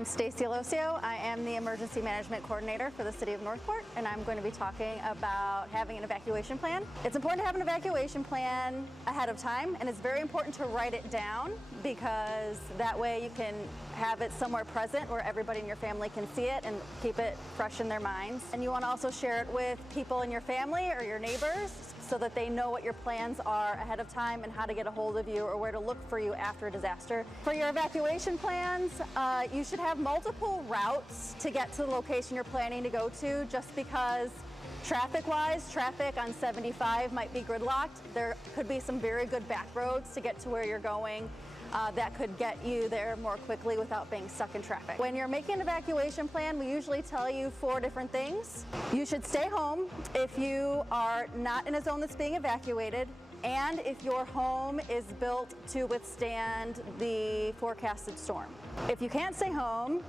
I'm Stacy Alosio. I am the Emergency Management Coordinator for the City of Northport, and I'm going to be talking about having an evacuation plan. It's important to have an evacuation plan ahead of time, and it's very important to write it down because that way you can have it somewhere present where everybody in your family can see it and keep it fresh in their minds. And you want to also share it with people in your family or your neighbors so that they know what your plans are ahead of time and how to get a hold of you or where to look for you after a disaster. For your evacuation plans, you should have multiple routes to get to the location you're planning to go to, just because traffic-wise, traffic on 75 might be gridlocked. There could be some very good back roads to get to where you're going that could get you there more quickly without being stuck in traffic. When you're making an evacuation plan, we usually tell you 4 different things. You should stay home if you are not in a zone that's being evacuated, and if your home is built to withstand the forecasted storm. If you can't stay home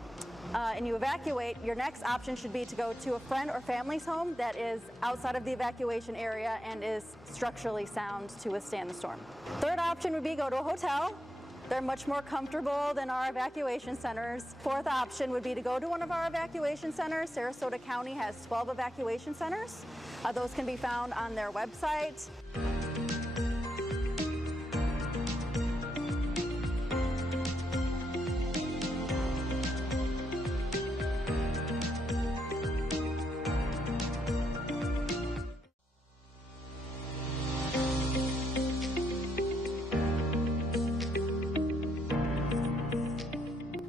and you evacuate, your next option should be to go to a friend or family's home that is outside of the evacuation area and is structurally sound to withstand the storm. Third option would be go to a hotel. They're much more comfortable than our evacuation centers. Fourth option would be to go to one of our evacuation centers. Sarasota County has 12 evacuation centers. Those can be found on their website.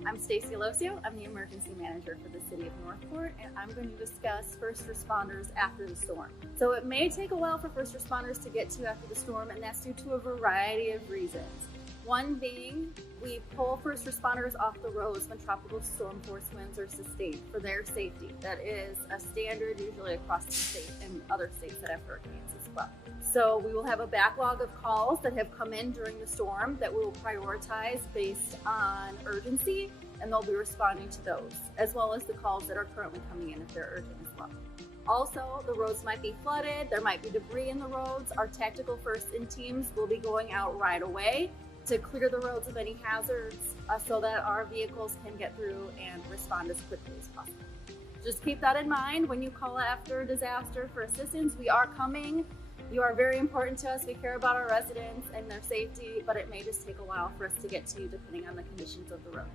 I'm Stacy Alosio. I'm the Emergency Manager for the City of Northport, and I'm going to discuss first responders after the storm. So it may take a while for first responders to get to after the storm, and that's due to a variety of reasons. One being, we pull first responders off the roads when tropical storm force winds are sustained for their safety. That is a standard usually across the state and other states that have hurricanes as well. So we will have a backlog of calls that have come in during the storm that we will prioritize based on urgency, and they'll be responding to those, as well as the calls that are currently coming in if they're urgent as well. Also, the roads might be flooded, there might be debris in the roads. Our tactical first-in teams will be going out right away to clear the roads of any hazards so that our vehicles can get through and respond as quickly as possible. Just keep that in mind when you call after a disaster for assistance. We are coming. You are very important to us. We care about our residents and their safety, but it may just take a while for us to get to you depending on the conditions of the roads.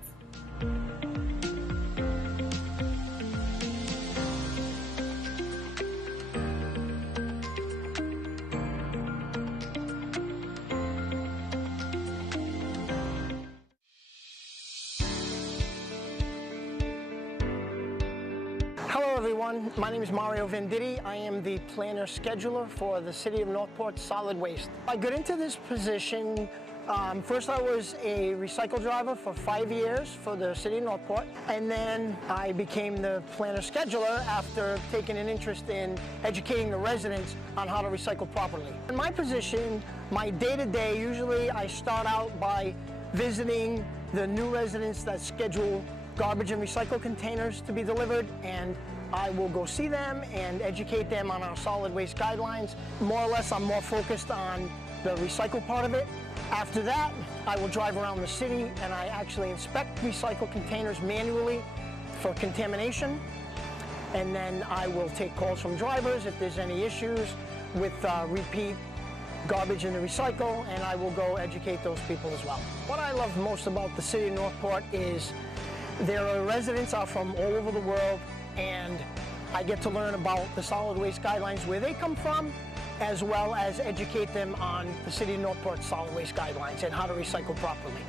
Hello everyone, my name is Mario Venditti. I am the planner scheduler for the City of Northport Solid Waste. I got into this position, first I was a recycle driver for 5 years for the City of Northport, and then I became the planner scheduler after taking an interest in educating the residents on how to recycle properly. In my position, my day-to-day, usually I start out by visiting the new residents that schedule garbage and recycle containers to be delivered, and I will go see them and educate them on our solid waste guidelines. More or less, I'm more focused on the recycle part of it. After that, I will drive around the city and I actually inspect recycle containers manually for contamination. And then I will take calls from drivers if there's any issues with repeat garbage in the recycle, and I will go educate those people as well. What I love most about the City of Northport is their residents are from all over the world, and I get to learn about the solid waste guidelines, where they come from, as well as educate them on the City of Northport solid waste guidelines and how to recycle properly.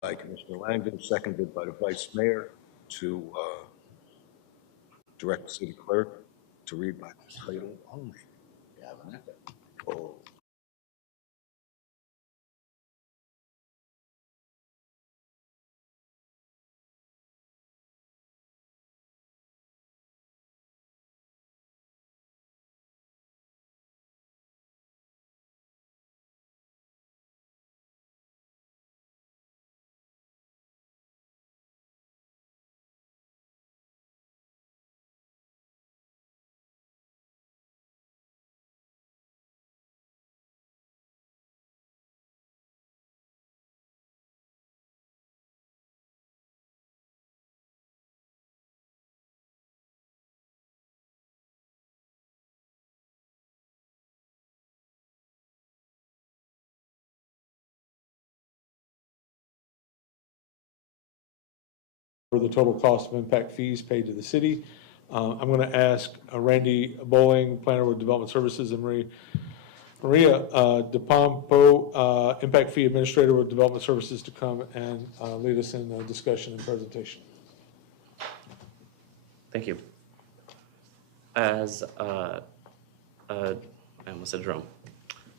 by Commissioner Langdon, seconded by the Vice Mayor, to direct the city clerk to read by title only. Oh. For the total cost of impact fees paid to the city. I'm going to ask Randy Bowling, Planner with Development Services, and Maria DePompo, Impact Fee Administrator with Development Services, to come and lead us in a discussion and presentation. Thank you. As I almost said Jerome.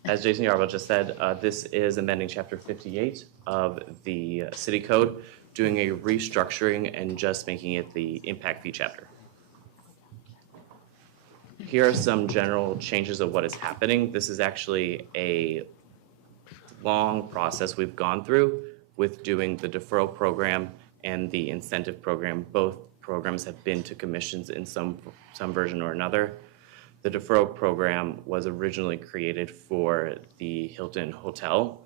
As Jason Yarbo just said, this is amending Chapter 58 of the City Code, doing a restructuring and just making it the impact fee chapter. Here are some general changes of what is happening. This is actually a long process we've gone through with doing the deferral program and the incentive program. Both programs have been to commissions in some version or another. The deferral program was originally created for the Hilton Hotel,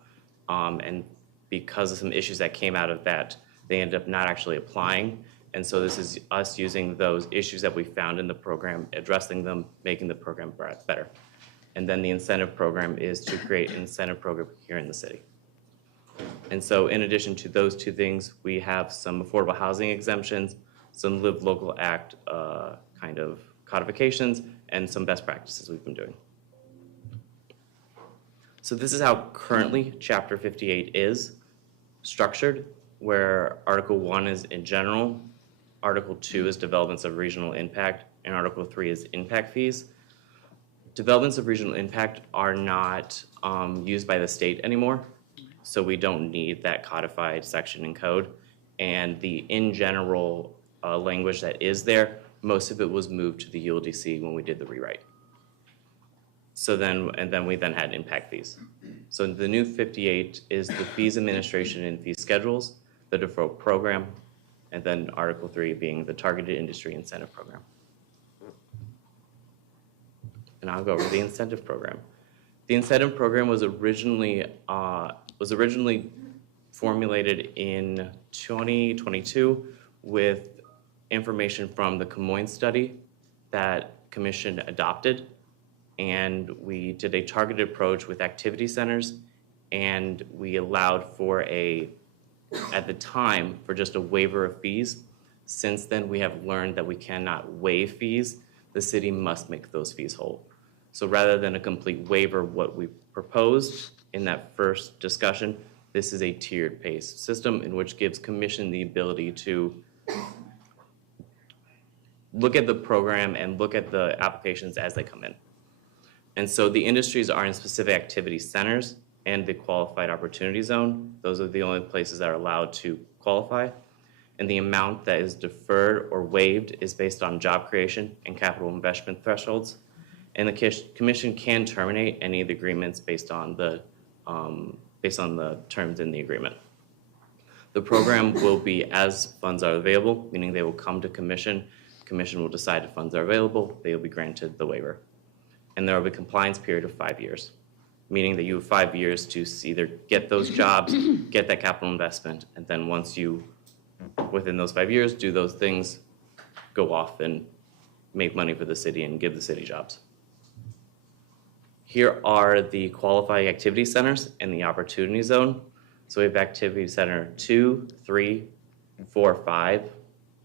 and because of some issues that came out of that, they ended up not actually applying. And so this is us using those issues that we found in the program, addressing them, making the program better. And then the incentive program is to create an incentive program here in the city. And so in addition to those two things, we have some affordable housing exemptions, some Live Local Act kind of codifications, and some best practices we've been doing. So this is how currently Chapter 58 is structured, where Article 1 is in general, Article 2 is developments of regional impact, and Article 3 is impact fees. Developments of regional impact are not used by the state anymore, so we don't need that codified section in code. And the in general language that is there, most of it was moved to the ULDC when we did the rewrite. So then we had impact fees. So the new 58 is the fees administration and fee schedules, the deferral program, and then Article 3 being the targeted industry incentive program. And I'll go over the incentive program. The incentive program was originally formulated in 2022 with information from the Camoin study that Commission adopted. And we did a targeted approach with activity centers, and we allowed for at the time, for just a waiver of fees. Since then, we have learned that we cannot waive fees. The city must make those fees whole. So rather than a complete waiver, what we proposed in that first discussion, this is a tiered pay system in which gives Commission the ability to look at the program and look at the applications as they come in. And so the industries are in specific activity centers and the qualified opportunity zone. Those are the only places that are allowed to qualify. And the amount that is deferred or waived is based on job creation and capital investment thresholds. And the Commission can terminate any of the agreements based on the terms in the agreement. The program will be as funds are available, meaning they will come to Commission. Commission will decide if funds are available, they will be granted the waiver. And there will be a compliance period of 5 years, meaning that you have 5 years to either get those jobs, get that capital investment, and then once you, within those 5 years, do those things, go off and make money for the city and give the city jobs. Here are the qualifying activity centers in the opportunity zone. So we have activity center 2, 3, 4, 5,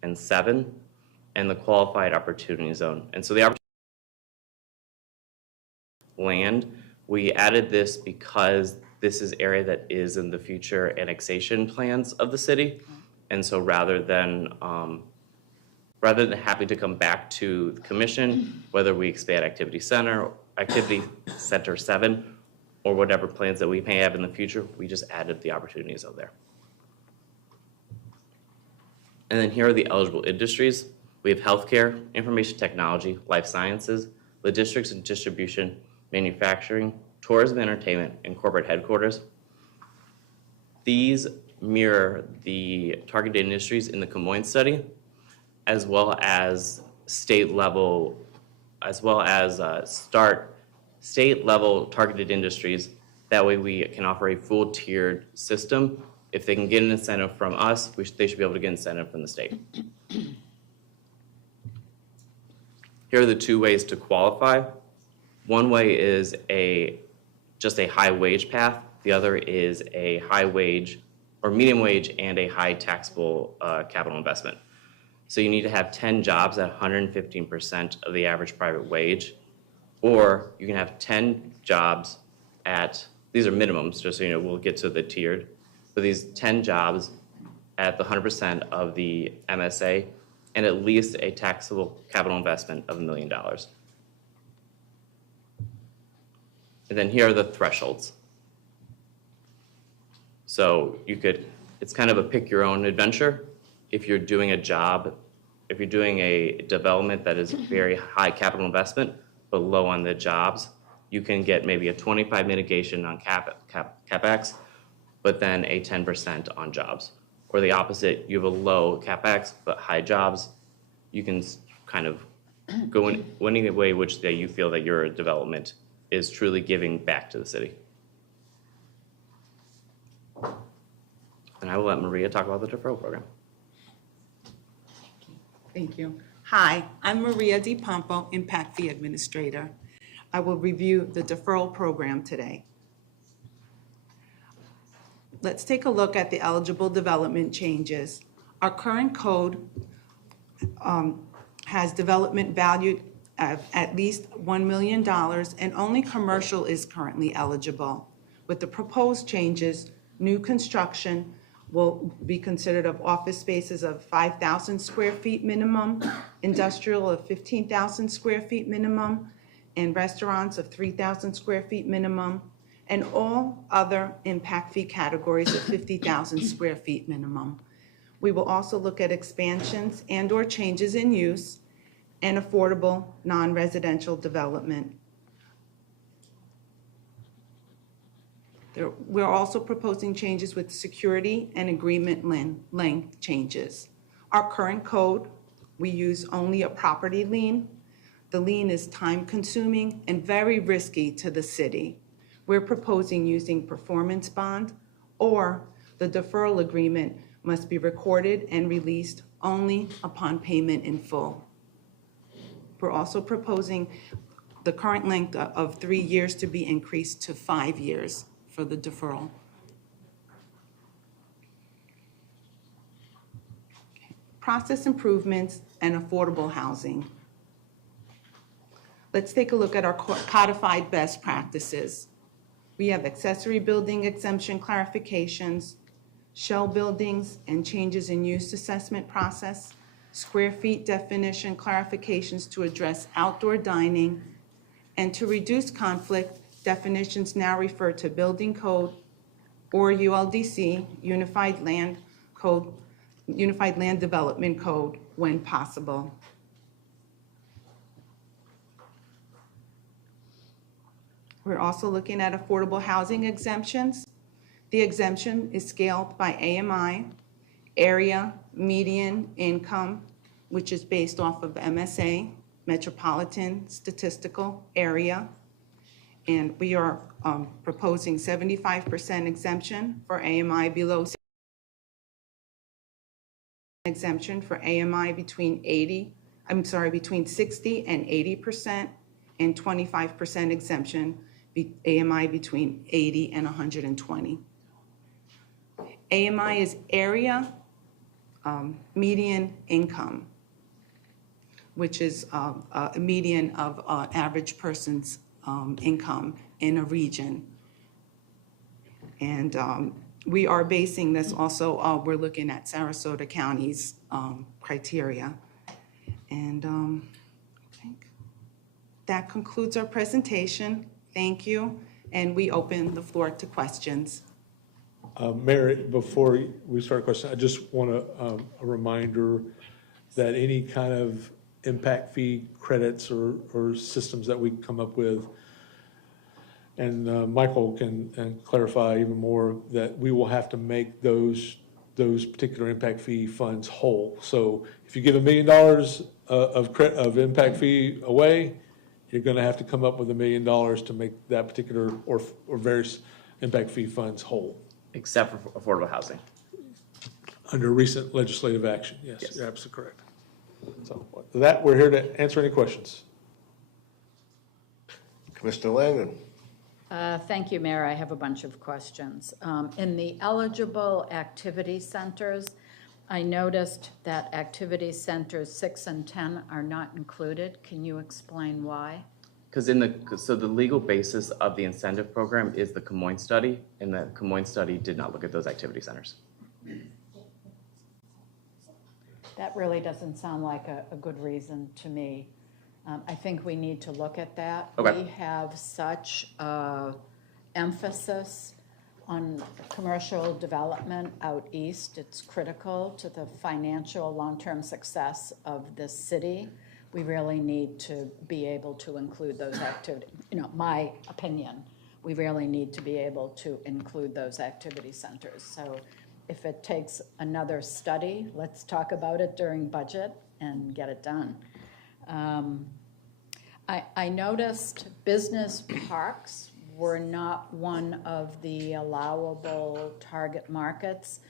and 7, and the qualified opportunity zone. And so the land, we added this because this is area that is in the future annexation plans of the city. And so rather than having to come back to the commission, whether we expand Activity Center 7, or whatever plans that we may have in the future, we just added the opportunities out there. And then here are the eligible industries. We have healthcare, information technology, life sciences, logistics and distribution, manufacturing, tourism, entertainment, and corporate headquarters. These mirror the targeted industries in the Camoin study, as well as state level targeted industries. That way we can offer a full tiered system. If they can get an incentive from us, they should be able to get incentive from the state. Here are the two ways to qualify. One way is just a high wage path. The other is a high wage or medium wage and a high taxable capital investment. So you need to have 10 jobs at 115% of the average private wage, or you can have 10 jobs at, these are minimums, just so you know, we'll get to the tiered, but these 10 jobs at the 100% of the MSA and at least a taxable capital investment of $1 million. And then here are the thresholds. So it's kind of a pick your own adventure. If you're doing a job, if you're doing a development that is very high capital investment, but low on the jobs, you can get maybe a 25 mitigation on CapEx, but then a 10% on jobs. Or the opposite, you have a low CapEx, but high jobs. You can kind of go in any way which day you feel that your development is truly giving back to the city. And I will let Maria talk about the deferral program. Thank you. Hi, I'm Maria DiPompo, Impact Fee Administrator. I will review the deferral program today. Let's take a look at the eligible development changes. Our current code has development valued at least $1 million, and only commercial is currently eligible. With the proposed changes, new construction will be considered of office spaces of 5,000 square feet minimum, industrial of 15,000 square feet minimum, and restaurants of 3,000 square feet minimum, and all other impact fee categories of 50,000 square feet minimum. We will also look at expansions and/or changes in use and affordable non-residential development. We're also proposing changes with security and agreement length changes. Our current code, we use only a property lien. The lien is time-consuming and very risky to the city. We're proposing using performance bond, or the deferral agreement must be recorded and released only upon payment in full. We're also proposing the current length of 3 years to be increased to 5 years for the deferral. Process improvements and affordable housing. Let's take a look at our codified best practices. We have accessory building exemption clarifications, shell buildings and changes in use assessment process, square feet definition clarifications to address outdoor dining, and to reduce conflict, definitions now refer to building code or ULDC, Unified Land Development Code, when possible. We're also looking at affordable housing exemptions. The exemption is scaled by AMI, area median income, which is based off of MSA, Metropolitan Statistical Area. And we are proposing 75% exemption for AMI below, exemption for AMI between 60 and 80%, and 25% exemption AMI between 80 and 120. AMI is area median income, which is a median of average person's income in a region. And we are basing this also, we're looking at Sarasota County's criteria. And I think that concludes our presentation. Thank you. And we open the floor to questions. Mayor, before we start a question, I just want a reminder that any kind of impact fee credits or systems that we come up with, and Michael can clarify even more, that we will have to make those particular impact fee funds whole. So if you give $1 million of impact fee away, you're going to have to come up with $1 million to make that particular or various impact fee funds whole. Except for affordable housing. Under recent legislative action, yes, Yes. you're absolutely correct. So with that, we're here to answer any questions. Commissioner Langen. Thank you, Mayor. I have a bunch of questions. In the eligible activity centers, I noticed that activity centers 6 and 10 are not included. Can you explain why? Because so the legal basis of the incentive program is the Camoin study, and the Camoin study did not look at those activity centers. That really doesn't sound like a good reason to me. I think we need to look at that. Okay. We have such emphasis on commercial development out east. It's critical to the financial long-term success of this city. We really need to be able to include those activities. My opinion, we really need to be able to include those activity centers. So if it takes another study, let's talk about it during budget and get it done. I noticed business parks were not one of the allowable target markets.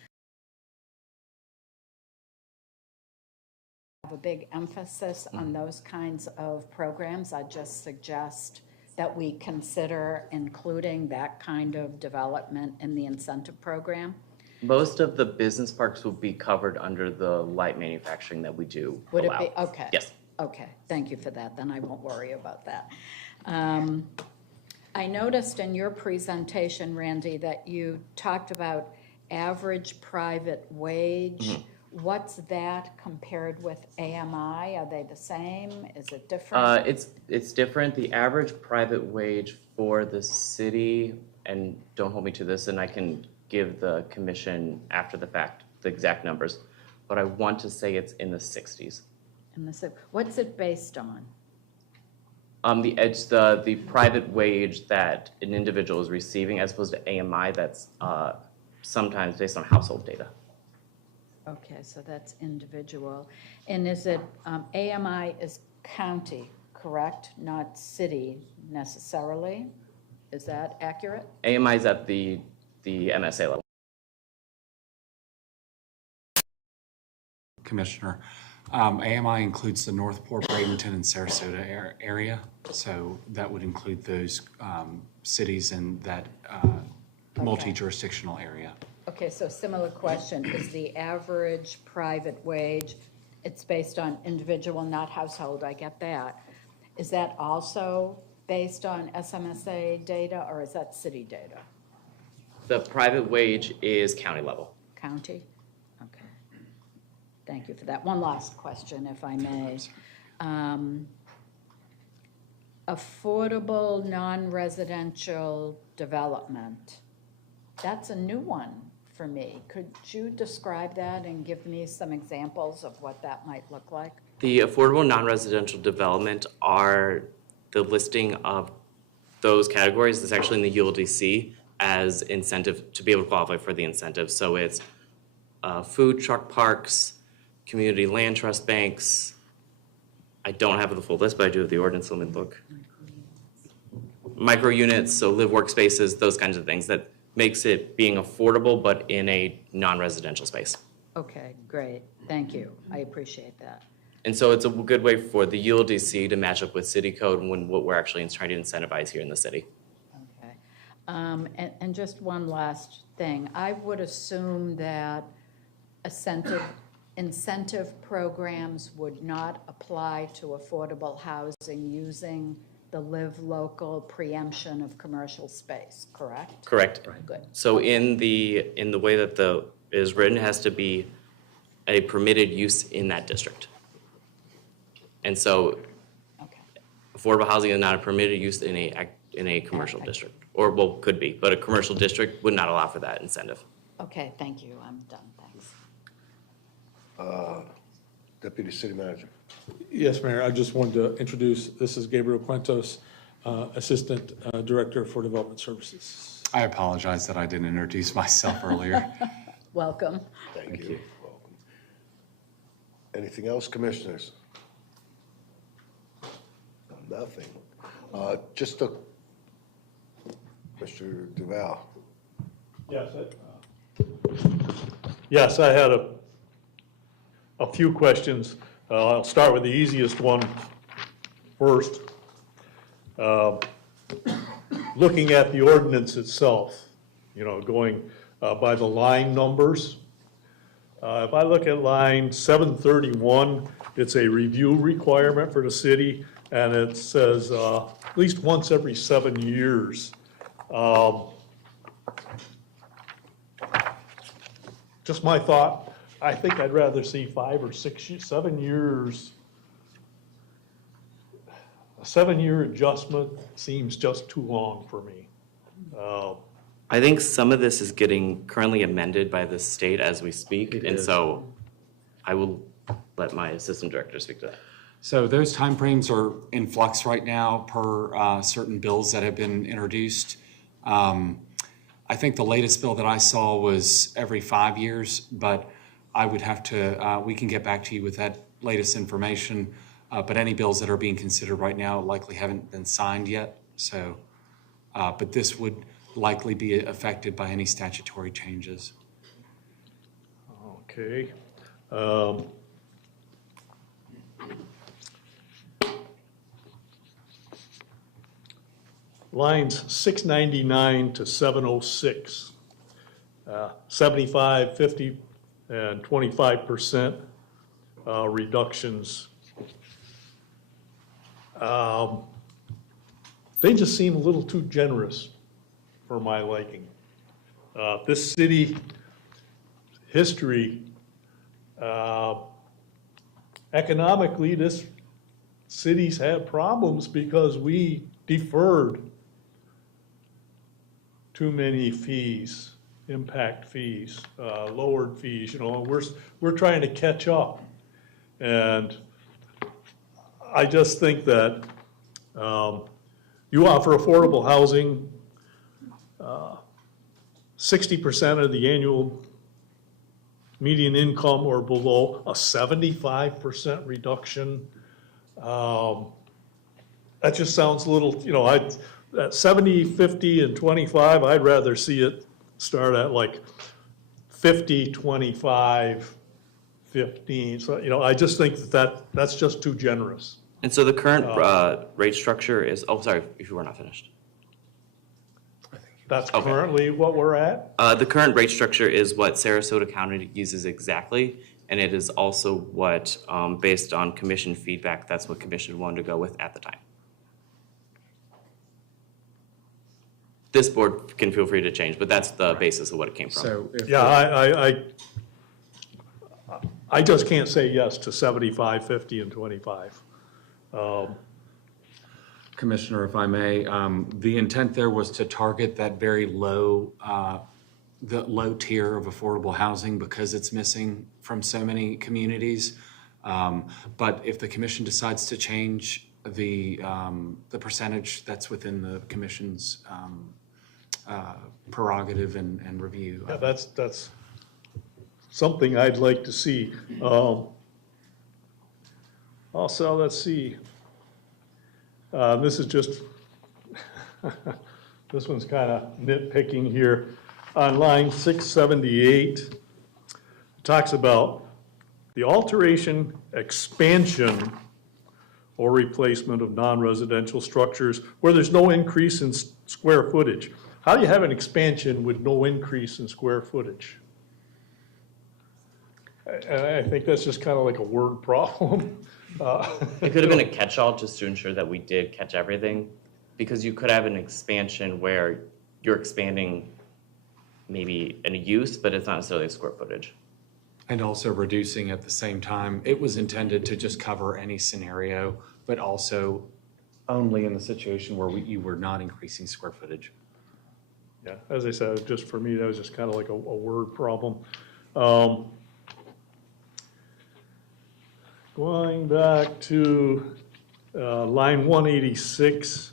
Have a big emphasis on those kinds of programs. I just suggest that we consider including that kind of development in the incentive program. Most of the business parks will be covered under the light manufacturing that we do Would allow. it be? Okay. Yes. Okay, thank you for that. Then I won't worry about that. I noticed in your presentation, Randy, that you talked about average private wage. Mm-hmm. What's that compared with AMI? Are they the same? Is it different? It's different. The average private wage for the city, and don't hold me to this, and I can give the commission after the fact the exact numbers, but I want to say it's in the 60s. What's it based on? The private wage that an individual is receiving as opposed to AMI, that's sometimes based on household data. Okay, so that's individual. And is it, AMI is county, correct? Not city necessarily? Is that accurate? AMI is at the MSA level. Commissioner, AMI includes the Northport, Bradenton, and Sarasota area, so that would include those cities in that multi-jurisdictional area. Okay, so similar question. Is the average private wage, it's based on individual, not household, I get that. Is that also based on SMSA data, or is that city data? The private wage is county level. County? Okay. Thank you for that. One last question, if I may. Affordable non-residential development. That's a new one for me. Could you describe that and give me some examples of what that might look like? The affordable non-residential development are the listing of those categories. It's actually in the ULDC as incentive to be able to qualify for the incentive. So it's food truck parks, community land trust banks. I don't have the full list, but I do have the ordinance. Let me look. Micro units, so live workspaces, those kinds of things that makes it being affordable, but in a non-residential space. Okay, great. Thank you. I appreciate that. And so it's a good way for the ULDC to match up with city code when what we're actually trying to incentivize here in the city. Okay. And just one last thing. I would assume that incentive programs would not apply to affordable housing using the live local preemption of commercial space, correct? Correct. Good. So in the way that it is written, it has to be a permitted use in that district. And so Okay. affordable housing is not a permitted use in a commercial district, or, well, could be, but a commercial district would not allow for that incentive. Okay, thank you. I'm done. Thanks. Deputy City Manager. Yes, Mayor, I just wanted to introduce, this is Gabriel Cuentos, Assistant Director for Development Services. I apologize that I didn't introduce myself earlier. Welcome. Thank you. Welcome. Anything else, commissioners? Nothing. Just a, Mr. Duval. Yes, I had a few questions. I'll start with the easiest one first. Looking at the ordinance itself, going by the line numbers. If I look at line 731, it's a review requirement for the city, and it says at least once every 7 years. Just my thought, I think I'd rather see 5 or 6, 7 years. A 7-year adjustment seems just too long for me. I think some of this is getting currently amended by the state as we speak, and so I will let my assistant director speak to that. So those timeframes are in flux right now per certain bills that have been introduced. I think the latest bill that I saw was every 5 years, but I would have to, we can get back to you with that latest information. But any bills that are being considered right now likely haven't been signed yet. So, but this would likely be affected by any statutory changes. Okay. Lines 699 to 706, 75, 50, and 25% reductions. They just seem a little too generous for my liking. This city history, economically, this city's had problems because we deferred too many fees, impact fees, lowered fees, we're trying to catch up. And I just think that you offer affordable housing, 60% of the annual median income or below, a 75% reduction. That just sounds a little, at 70, 50, and 25, I'd rather see it start at like 50, 25, 15. So, I just think that's just too generous. And so the current rate structure is, oh, sorry, if you were not finished. That's Okay. currently what we're at? The current rate structure is what Sarasota County uses exactly, and it is also what, based on commission feedback, that's what commission wanted to go with at the time. This board can feel free to change, but that's the basis of what it came from. So if Yeah, I just can't say yes to 75, 50, and 25. Commissioner, if I may, the intent there was to target that very low, the low tier of affordable housing because it's missing from so many communities. But if the commission decides to change the percentage, that's within the commission's prerogative and review. Yeah, that's something I'd like to see. Also, let's see. This is just, this one's kind of nitpicking here. On line 678, it talks about the alteration, expansion, or replacement of non-residential structures where there's no increase in square footage. How do you have an expansion with no increase in square footage? And I think that's just kind of like a word problem. It could have been a catch-all just to ensure that we did catch everything, because you could have an expansion where you're expanding maybe in a use, but it's not necessarily a square footage. And also reducing at the same time. It was intended to just cover any scenario, but also only in the situation where you were not increasing square footage. Yeah, as I said, just for me, that was just kind of like a word problem. Going back to line 186,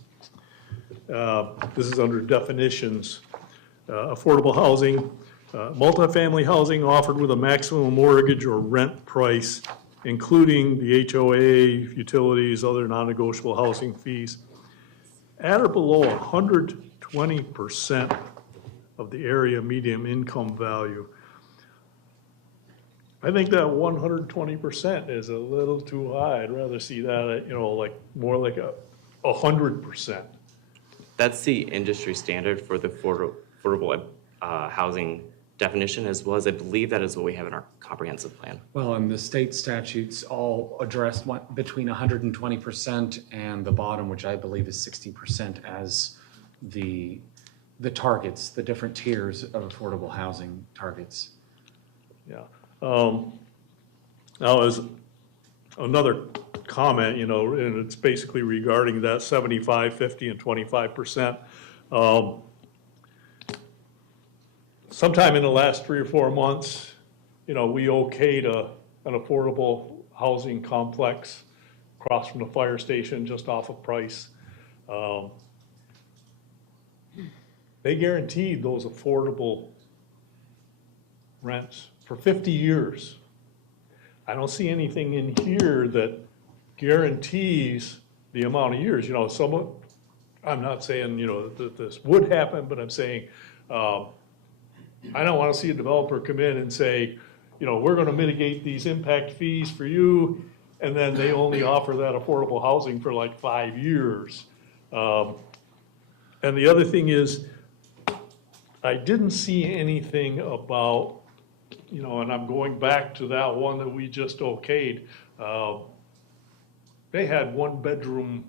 this is under definitions. Affordable housing, multifamily housing offered with a maximum mortgage or rent price, including the HOA, utilities, other non-negotiable housing fees, at or below 120% of the area median income value. I think that 120% is a little too high. I'd rather see that at, like more like 100%. That's the industry standard for the affordable housing definition, as well as I believe that is what we have in our comprehensive plan. Well, and the state statutes all address between 120% and the bottom, which I believe is 60%, as the targets, the different tiers of affordable housing targets. Yeah. Now, as another comment, and it's basically regarding that 75, 50, and 25%. Sometime in the last 3 or 4 months, we okayed an affordable housing complex across from the fire station just off of Price. They guaranteed those affordable rents for 50 years. I don't see anything in here that guarantees the amount of years. I'm not saying, that this would happen, but I'm saying, I don't want to see a developer come in and say, we're going to mitigate these impact fees for you, and then they only offer that affordable housing for like 5 years. And the other thing is, I didn't see anything about, and I'm going back to that one that we just okayed. They had 1-bedroom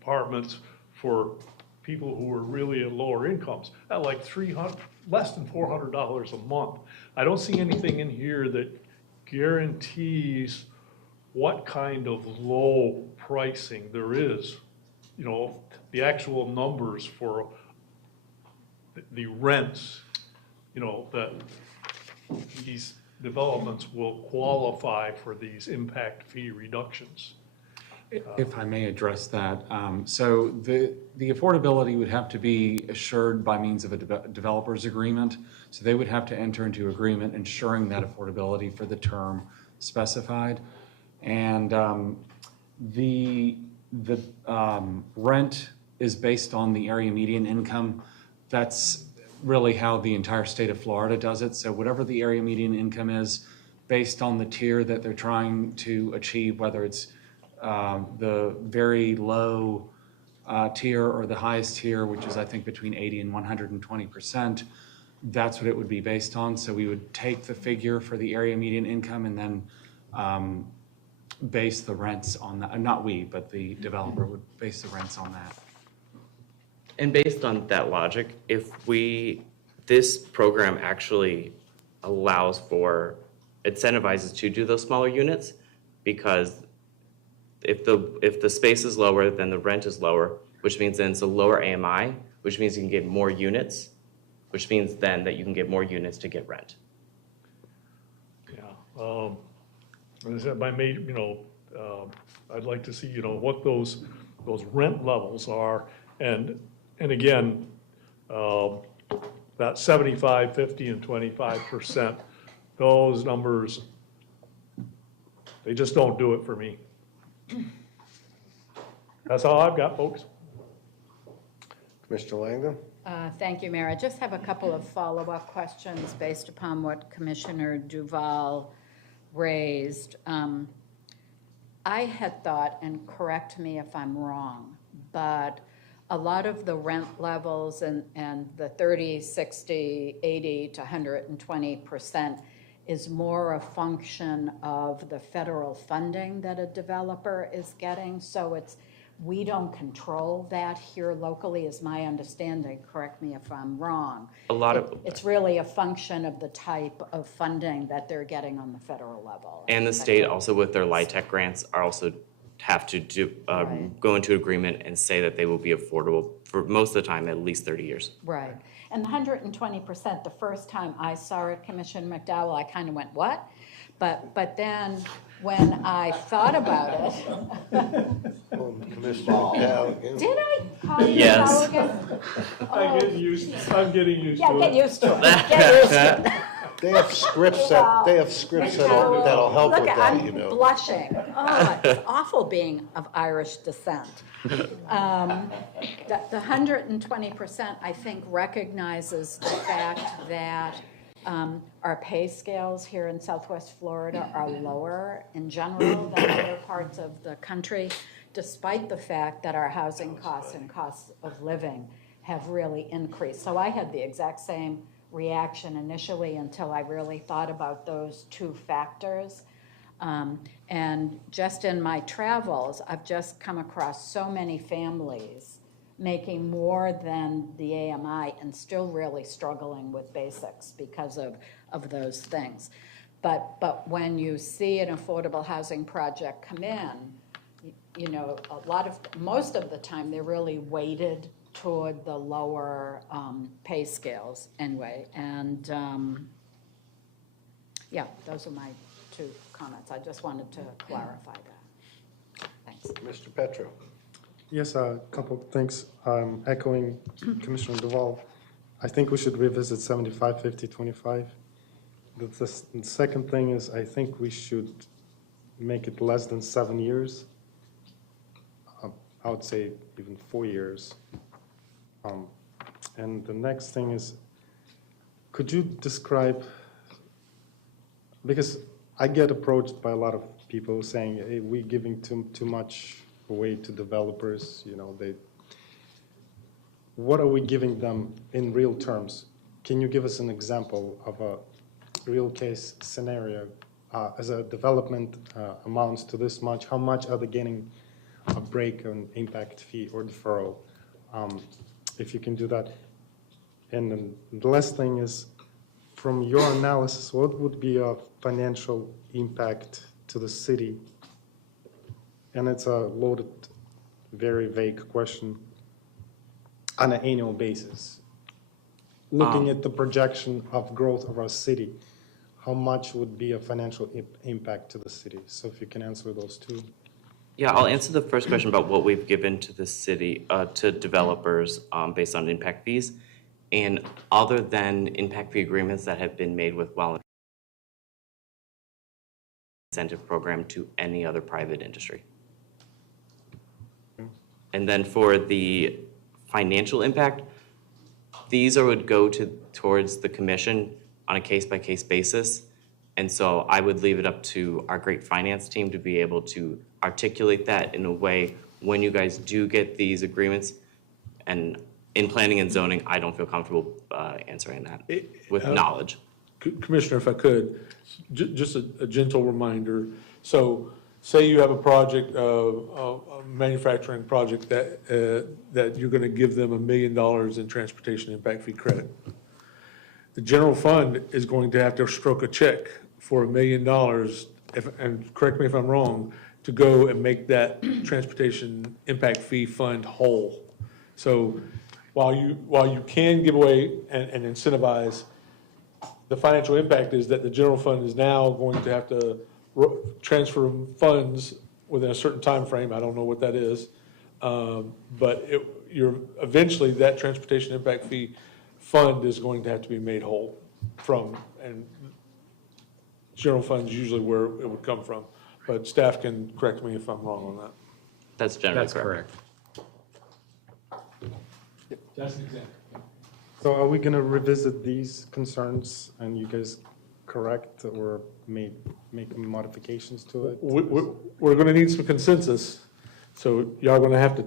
apartments for people who were really at lower incomes at like less than $400 a month. I don't see anything in here that guarantees what kind of low pricing there is. The actual numbers for the rents, that these developments will qualify for these impact fee reductions. If I may address that, so the affordability would have to be assured by means of a developer's agreement. So they would have to enter into agreement ensuring that affordability for the term specified. And the rent is based on the area median income. That's really how the entire state of Florida does it. So whatever the area median income is, based on the tier that they're trying to achieve, whether it's the very low tier or the highest tier, which is I think between 80 and 120%, that's what it would be based on. So we would take the figure for the area median income and then base the rents on that. Not we, but the developer would base the rents on that. And based on that logic, this program actually allows for, incentivizes to do those smaller units, because if the space is lower, then the rent is lower, which means then it's a lower AMI, which means you can get more units, which means then that you can get more units to get rent. Yeah. As I said, I'd like to see, what those rent levels are, and again, that 75, 50, and 25%, those numbers, they just don't do it for me. That's all I've got, folks. Commissioner Langdon? Thank you, Mayor. I just have a couple of follow-up questions based upon what Commissioner Duval raised. I had thought, and correct me if I'm wrong, but a lot of the rent levels and the 30, 60, 80 to 120% is more a function of the federal funding that a developer is getting. So we don't control that here locally, is my understanding. Correct me if I'm wrong. It's really a function of the type of funding that they're getting on the federal level. And the state also with their LIHTC grants are also have to do, go into agreement and say that they will be affordable for most of the time, at least 30 years. Right. And the 120%, the first time I saw it, Commissioner McDowell, I kind of went, what? But then when I thought about it, Commissioner McDowell. did I call you Yes. McDowell? I'm getting used Yeah, get used to it. Get used to it. They have scripts that'll help with Look, that, you I'm know. blushing. Oh, it's awful being of Irish descent. The 120%, I think, recognizes the fact that our pay scales here in Southwest Florida are lower in general than other parts of the country, despite the fact that our housing costs and costs of living have really increased. So I had the exact same reaction initially until I really thought about those two factors. And just in my travels, I've just come across so many families making more than the AMI and still really struggling with basics because of those things. But when you see an affordable housing project come in, you know, most of the time they're really weighted toward the lower pay scales anyway. And yeah, those are my two comments. I just wanted to clarify that. Thanks. Mr. Petro. Yes, a couple of things. Echoing Commissioner Duval, I think we should revisit 75, 50, 25. The second thing is I think we should make it less than 7 years. I would say even 4 years. And the next thing is, could you describe, because I get approached by a lot of people saying, hey, we're giving too much away to developers, you know, what are we giving them in real terms? Can you give us an example of a real case scenario? As a development amounts to this much, how much are they getting a break on impact fee or deferral? If you can do that. And then the last thing is, from your analysis, what would be a financial impact to the city? And it's a loaded, very vague question, on an annual basis. Looking at the projection of growth of our city, how much would be a financial impact to the city? So if you can answer those two. Yeah, I'll answer the first question about what we've given to the city, to developers based on impact fees. And other than impact fee agreements that have been made with well incentive program to any other private industry. And then for the financial impact, these would go towards the commission on a case-by-case basis. And so I would leave it up to our great finance team to be able to articulate that in a way when you guys do get these agreements. And in planning and zoning, I don't feel comfortable answering that with knowledge. Commissioner, if I could, just a gentle reminder. So say you have a project, a manufacturing project that you're going to give them $1 million in transportation impact fee credit. The general fund is going to have to stroke a check for $1 million, and correct me if I'm wrong, to go and make that transportation impact fee fund whole. So while you can give away and incentivize, the financial impact is that the general fund is now going to have to transfer funds within a certain time frame. I don't know what that is, but you're eventually that transportation impact fee fund is going to have to be made whole from, and general funds usually where it would come from, but staff can correct me if I'm wrong on that. That's generally correct. That's an example. So are we going to revisit these concerns and you guys correct or make modifications to it? We're going to need some consensus, so y'all are going to have to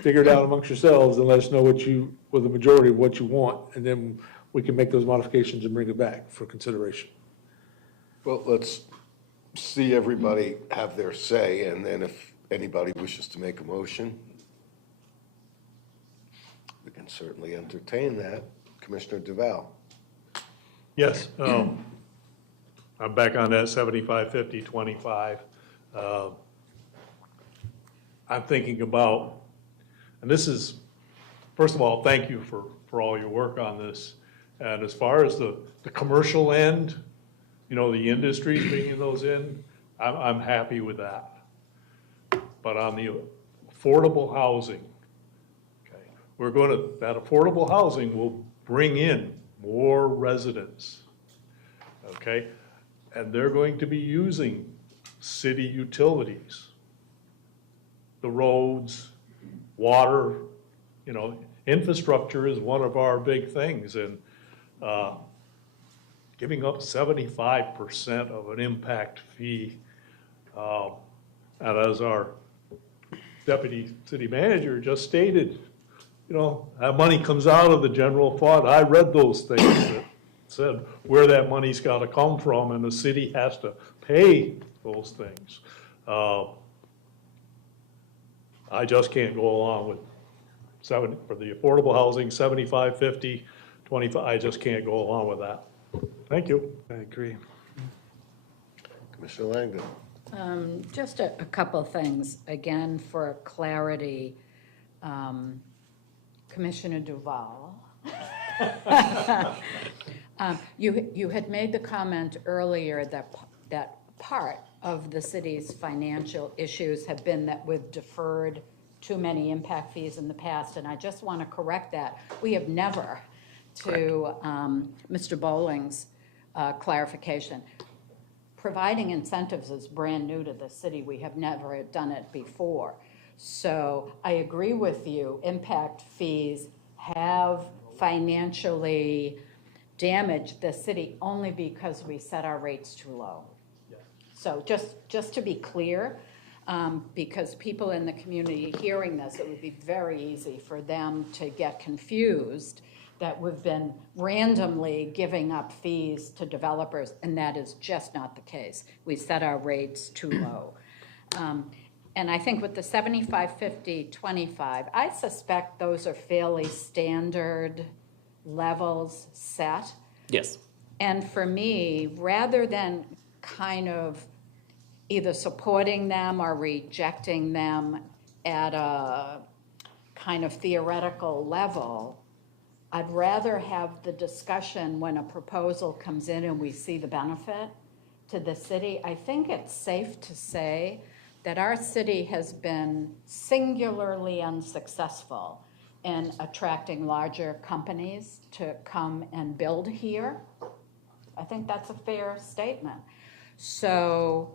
figure it out amongst yourselves and let us know with the majority of what you want, and then we can make those modifications and bring it back for consideration. Well, let's see everybody have their say, and then if anybody wishes to make a motion, we can certainly entertain that. Commissioner Duval? Yes, I'm back on that 75, 50, 25. I'm thinking about, and this is, first of all, thank you for all your work on this. And as far as the commercial end, you know, the industries bringing those in, I'm happy with that. But on the affordable housing, okay, that affordable housing will bring in more residents, okay? And they're going to be using city utilities, the roads, water, you know, infrastructure is one of our big things. And giving up 75% of an impact fee, and as our deputy city manager just stated, you know, that money comes out of the general fund. I read those things that said where that money's got to come from, and the city has to pay those things. I just can't go along with for the affordable housing, 75, 50, 25. I just can't go along with that. Thank you. I agree. Commissioner Langdon? Just a couple things, again, for clarity. Commissioner Duval. You had made the comment earlier that part of the city's financial issues have been that we've deferred too many impact fees in the past, and I just want to correct that. We have never, to Mr. Bowling's clarification, providing incentives is brand new to the city. We have never done it before. So I agree with you, impact fees have financially damaged the city only because we set our rates too low. So just to be clear, because people in the community hearing this, it would be very easy for them to get confused that we've been randomly giving up fees to developers, and that is just not the case. We set our rates too low. And I think with the 75, 50, 25, I suspect those are fairly standard levels set. Yes. And for me, rather than kind of either supporting them or rejecting them at a kind of theoretical level, I'd rather have the discussion when a proposal comes in and we see the benefit to the city. I think it's safe to say that our city has been singularly unsuccessful in attracting larger companies to come and build here. I think that's a fair statement. So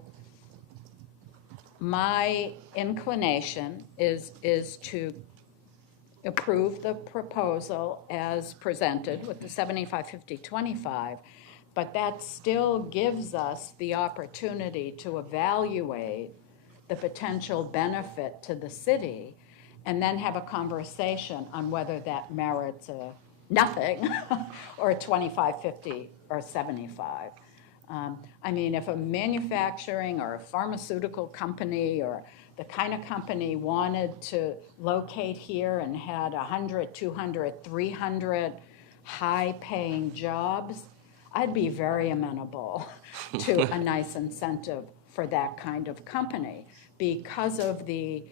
my inclination is to approve the proposal as presented with the 75, 50, 25, but that still gives us the opportunity to evaluate the potential benefit to the city and then have a conversation on whether that merits a nothing or a 25, 50, or 75. I mean, if a manufacturing or a pharmaceutical company or the kind of company wanted to locate here and had 100, 200, 300 high-paying jobs, I'd be very amenable to a nice incentive for that kind of company because of the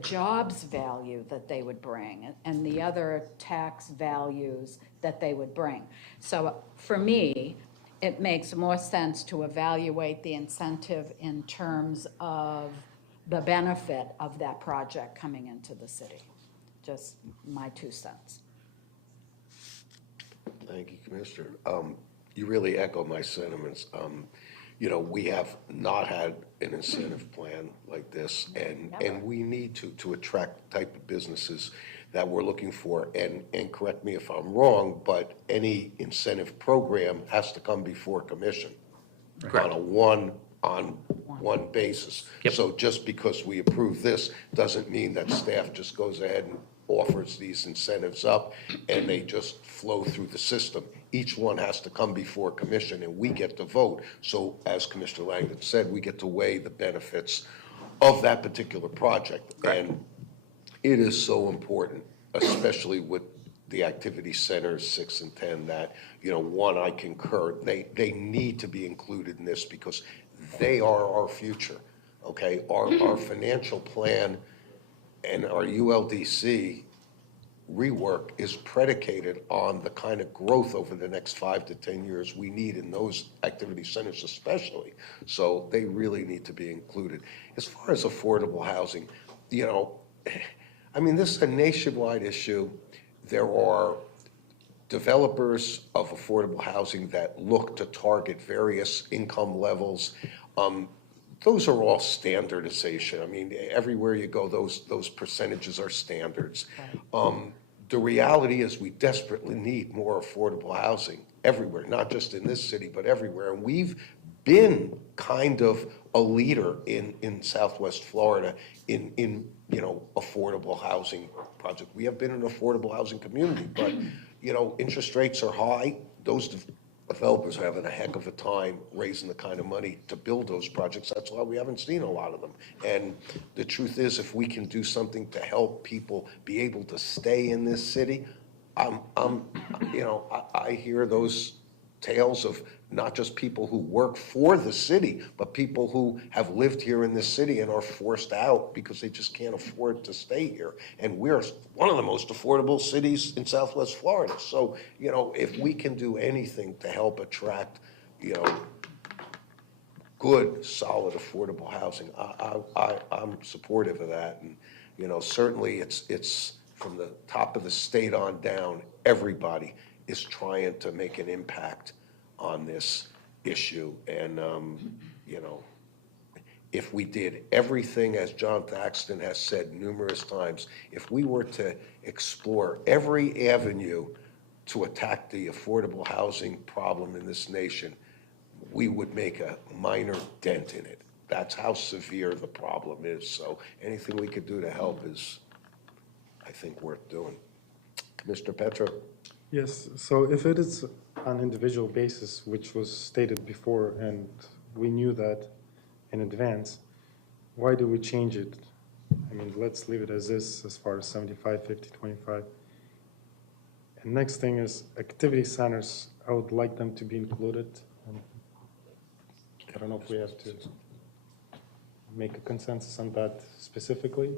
jobs value that they would bring and the other tax values that they would bring. So for me, it makes more sense to evaluate the incentive in terms of the benefit of that project coming into the city. Just my 2 cents. Thank you, Commissioner. You really echo my sentiments. You know, we have not had an incentive plan like this, and we need to attract the type of businesses that we're looking for. And correct me if I'm wrong, but any incentive program has to come before commission on a one basis. Yep. So just because we approve this doesn't mean that staff just goes ahead and offers these incentives up, and they just flow through the system. Each one has to come before commission, and we get to vote. So as Commissioner Langdon said, we get to weigh the benefits of that particular project. And it is so important, especially with the activity centers 6 and 10, that, one, I concur, they need to be included in this because they are our future, okay? Our financial plan and our ULDC rework is predicated on the kind of growth over the next 5 to 10 years we need in those activity centers especially. So they really need to be included. As far as affordable housing, this is a nationwide issue. There are developers of affordable housing that look to target various income levels. Those are all standardization. Everywhere you go, those percentages are standards. The reality is we desperately need more affordable housing everywhere, not just in this city, but everywhere. And we've been kind of a leader in Southwest Florida in affordable housing project. We have been an affordable housing community, but, interest rates are high. Those developers are having a heck of a time raising the kind of money to build those projects. That's why we haven't seen a lot of them. And the truth is, if we can do something to help people be able to stay in this city, I hear those tales of not just people who work for the city, but people who have lived here in this city and are forced out because they just can't afford to stay here. And we're one of the most affordable cities in Southwest Florida. So, if we can do anything to help attract, good, solid, affordable housing, I'm supportive of that. And, certainly it's from the top of the state on down, everybody is trying to make an impact on this issue. And, if we did everything, as John Thaxton has said numerous times, if we were to explore every avenue to attack the affordable housing problem in this nation, we would make a minor dent in it. That's how severe the problem is. So anything we could do to help is, I think, worth doing. Mr. Petro? Yes, so if it is on individual basis, which was stated before, and we knew that in advance, why do we change it? Let's leave it as is as far as 75, 50, 25. And next thing is activity centers. I would like them to be included. I don't know if we have to make a consensus on that specifically.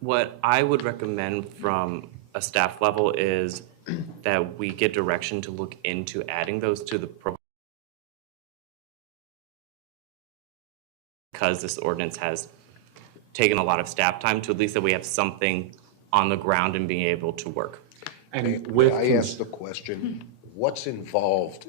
What I would recommend from a staff level is that we get direction to look into adding those to the program, because this ordinance has taken a lot of staff time, to at least that we have something on the ground and being able to work. And with I asked the question, what's involved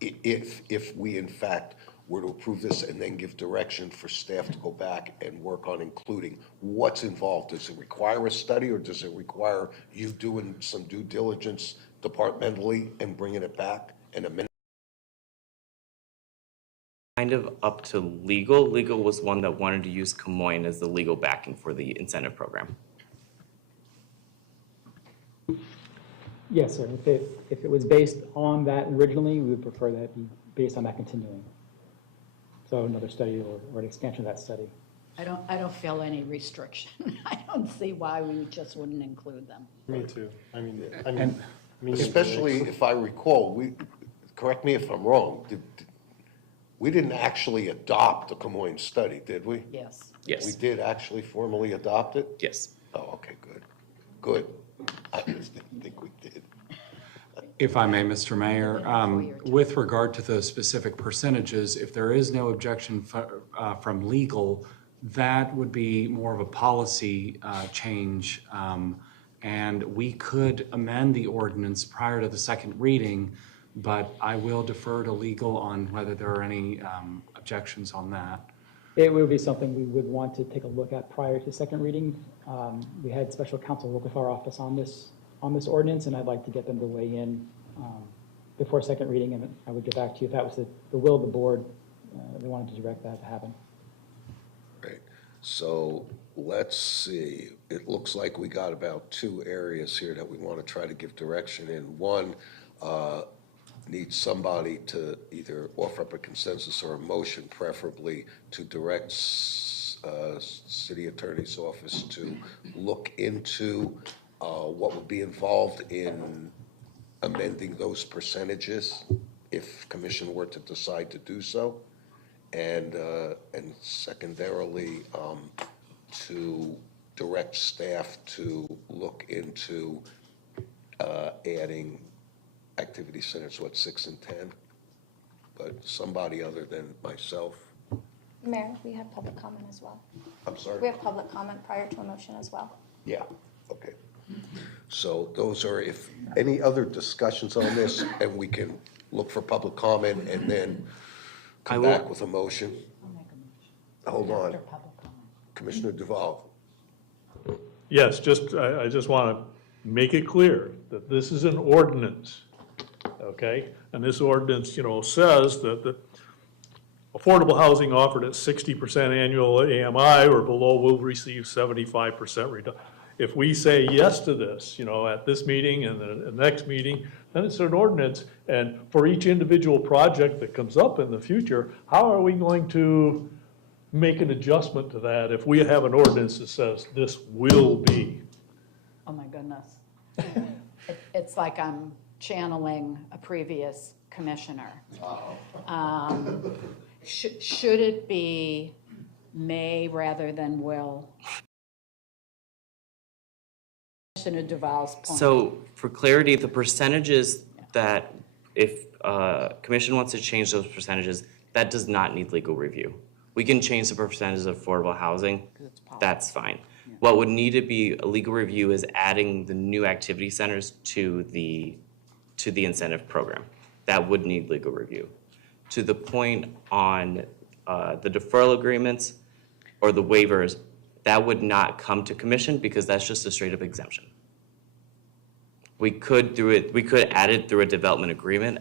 if we in fact were to approve this and then give direction for staff to go back and work on including, what's involved? Does it require a study, or does it require you doing some due diligence departmentally and bringing it back and amending? Kind of up to legal. Legal was one that wanted to use Camoin as the legal backing for the incentive program. Yes, sir. If it was based on that originally, we would prefer that be based on that continuing. So another study or an expansion of that study. I don't feel any restriction. I don't see why we just wouldn't include them. Me too. Especially if I recall, correct me if I'm wrong, we didn't actually adopt the Camoin study, did we? Yes. Yes. We did actually formally adopt it? Yes. Oh, okay, good. Good. I just didn't think we did. If I may, Mr. Mayor, with regard to the specific percentages, if there is no objection from legal, that would be more of a policy change. And we could amend the ordinance prior to the second reading, but I will defer to legal on whether there are any objections on that. It would be something we would want to take a look at prior to second reading. We had special counsel work with our office on this ordinance, and I'd like to get them to weigh in before second reading, and I would get back to you if that was the will of the board. They wanted to direct that to happen. Right. So let's see, it looks like we got about 2 areas here that we want to try to give direction in. One, needs somebody to either offer up a consensus or a motion, preferably to direct city attorney's office to look into what would be involved in amending those percentages if commission were to decide to do so. And secondarily, to direct staff to look into adding activity centers, 6 and 10? But somebody other than myself. Mayor, we have public comment as well. I'm sorry? We have public comment prior to a motion as well. Yeah, okay. So those are, if any other discussions on this, and we can look for public comment and then come back with a motion. Hold on. Commissioner Duval. Yes, I just want to make it clear that this is an ordinance, okay? And this ordinance, says that the affordable housing offered at 60% annual AMI or below will receive 75% reduction. If we say yes to this, at this meeting and the next meeting, then it's an ordinance. And for each individual project that comes up in the future, how are we going to make an adjustment to that if we have an ordinance that says this will be? Oh, my goodness. It's like I'm channeling a previous commissioner. Should it be may rather than will? Commissioner Duval's point. So for clarity, the percentages that if commission wants to change those percentages, that does not need legal review. We can change the percentages of affordable housing. That's fine. What would need to be a legal review is adding the new activity centers to the incentive program. That would need legal review. To the point on the deferral agreements or the waivers, that would not come to commission because that's just a straight up exemption. We could add it through a development agreement,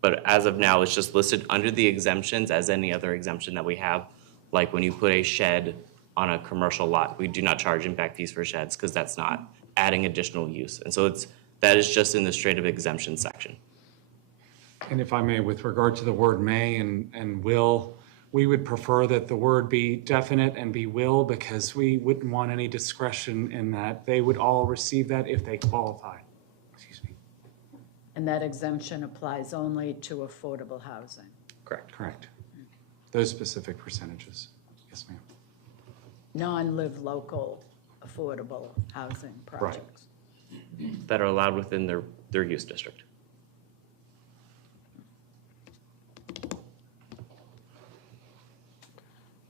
but as of now, it's just listed under the exemptions as any other exemption that we have. Like when you put a shed on a commercial lot, we do not charge impact fees for sheds because that's not adding additional use. And so that is just in the straight up exemption section. And if I may, with regard to the word may and will, we would prefer that the word be definite and be will because we wouldn't want any discretion in that. They would all receive that if they qualify. Excuse me. And that exemption applies only to affordable housing. Correct. Correct. Those specific percentages. Yes, ma'am. Non-live local affordable housing projects. That are allowed within their use district.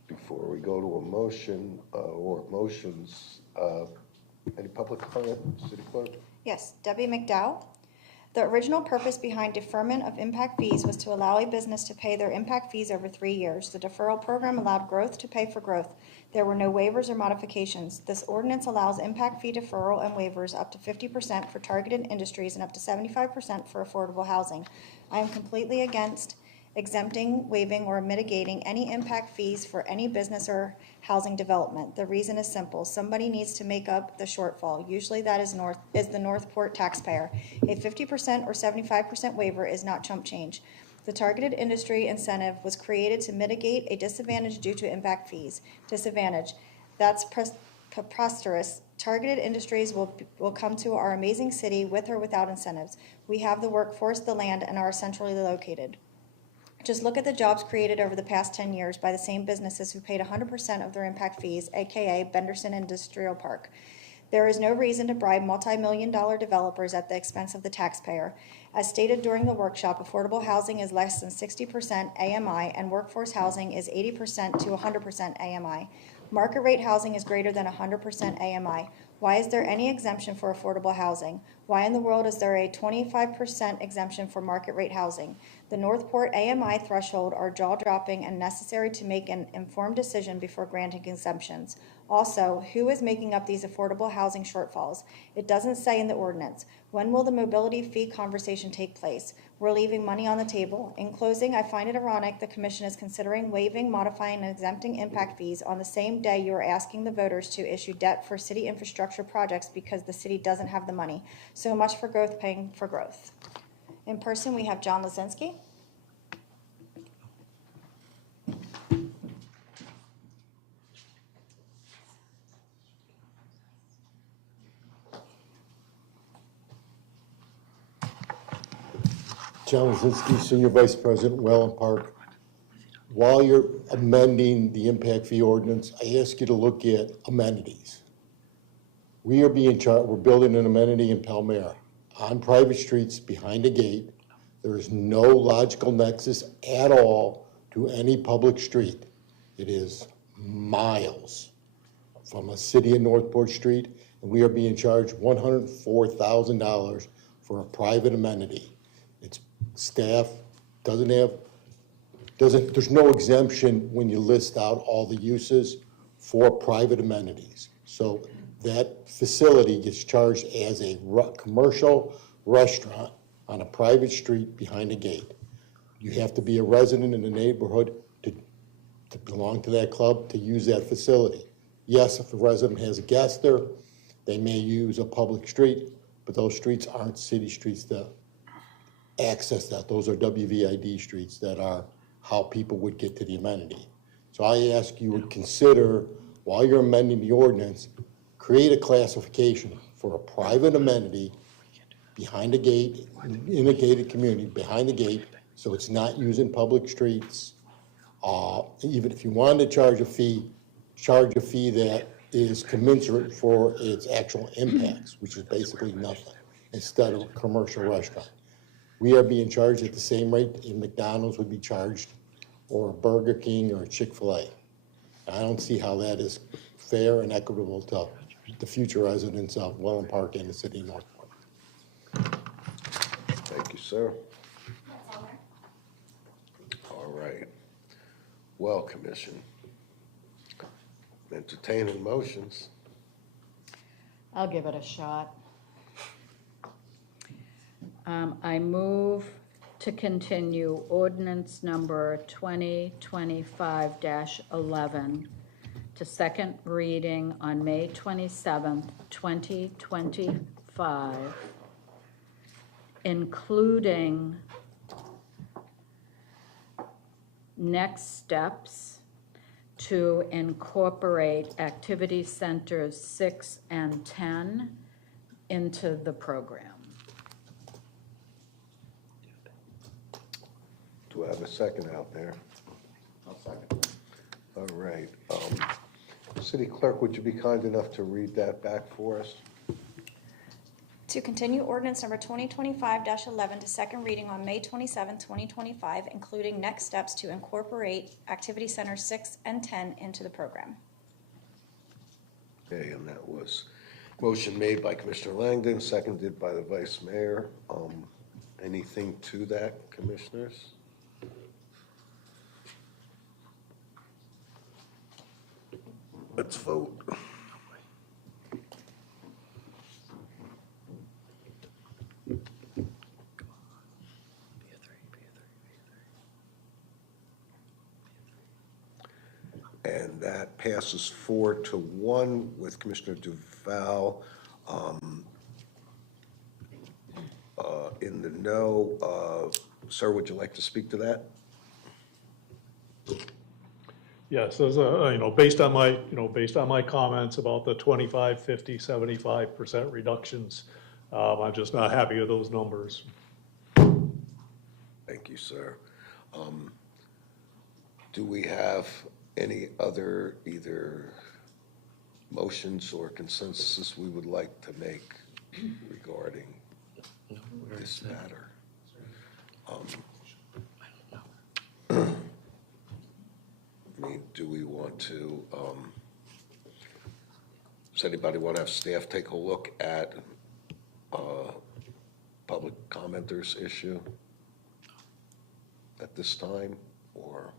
Before we go to a motion or motions, any public comment, City Clerk? Yes, Debbie McDowell. The original purpose behind deferment of impact fees was to allow a business to pay their impact fees over 3 years. The deferral program allowed growth to pay for growth. There were no waivers or modifications. This ordinance allows impact fee deferral and waivers up to 50% for targeted industries and up to 75% for affordable housing. I am completely against exempting, waiving, or mitigating any impact fees for any business or housing development. The reason is simple. Somebody needs to make up the shortfall. Usually that is the Northport taxpayer. A 50% or 75% waiver is not chump change. The targeted industry incentive was created to mitigate a disadvantage due to impact fees. Disadvantage. That's preposterous. Targeted industries will come to our amazing city with or without incentives. We have the workforce, the land, and are centrally located. Just look at the jobs created over the past 10 years by the same businesses who paid 100% of their impact fees, aka Benderson Industrial Park. There is no reason to bribe multi-million-dollar developers at the expense of the taxpayer. As stated during the workshop, affordable housing is less than 60% AMI and workforce housing is 80% to 100% AMI. Market rate housing is greater than 100% AMI. Why is there any exemption for affordable housing? Why in the world is there a 25% exemption for market rate housing? The Northport AMI threshold are jaw-dropping and necessary to make an informed decision before granting exemptions. Also, who is making up these affordable housing shortfalls? It doesn't say in the ordinance. When will the mobility fee conversation take place? We're leaving money on the table. In closing, I find it ironic the commission is considering waiving, modifying, and exempting impact fees on the same day you are asking the voters to issue debt for city infrastructure projects because the city doesn't have the money. So much for growth paying for growth. In person, we have John Lazinski. John Lazinski, Senior Vice President, Wellen Park. While you're amending the impact fee ordinance, I ask you to look at amenities. We are being charged, we're building an amenity in Palmyra on private streets behind a gate. There is no logical nexus at all to any public street. It is miles from a city of Northport street, and we are being charged $104,000 for a private amenity. It's staff there's no exemption when you list out all the uses for private amenities. So that facility gets charged as a commercial restaurant on a private street behind a gate. You have to be a resident in the neighborhood to belong to that club to use that facility. Yes, if a resident has a guest there, they may use a public street, but those streets aren't city streets that access that. Those are WVID streets that are how people would get to the amenity. So I ask you would consider, while you're amending the ordinance, create a classification for a private amenity behind a gate, in a gated community, behind the gate, so it's not using public streets. Even if you wanted to charge a fee that is commensurate for its actual impacts, which is basically nothing, instead of a commercial restaurant. We are being charged at the same rate a McDonald's would be charged, or a Burger King, or a Chick-fil-A. I don't see how that is fair and equitable to the future residents of Wellen Park and the city of Northport. Thank you, sir. All right. Well, Commission, entertaining motions. I'll give it a shot. I move to continue ordinance number 2025-11 to second reading on May 27th, 2025, including next steps to incorporate activity centers 6 and 10 into the program. Do I have a second out there? I'll second. All right. City Clerk, would you be kind enough to read that back for us? To continue ordinance number 2025-11 to second reading on May 27, 2025, including next steps to incorporate Activity Center 6 and 10 into the program. Okay, and that was motion made by Commissioner Langdon, seconded by the Vice Mayor. Anything to that, Commissioners? Let's vote. And that passes 4-1 with Commissioner Duval in the no. Sir, would you like to speak to that? Yes, as based on my comments about the 25, 50, 75% reductions, I'm just not happy with those numbers. Thank you, sir. Do we have any other either motions or consensus we would like to make regarding this matter? I mean, do we want to, does anybody want to have staff take a look at public commenters issue? at this time, or?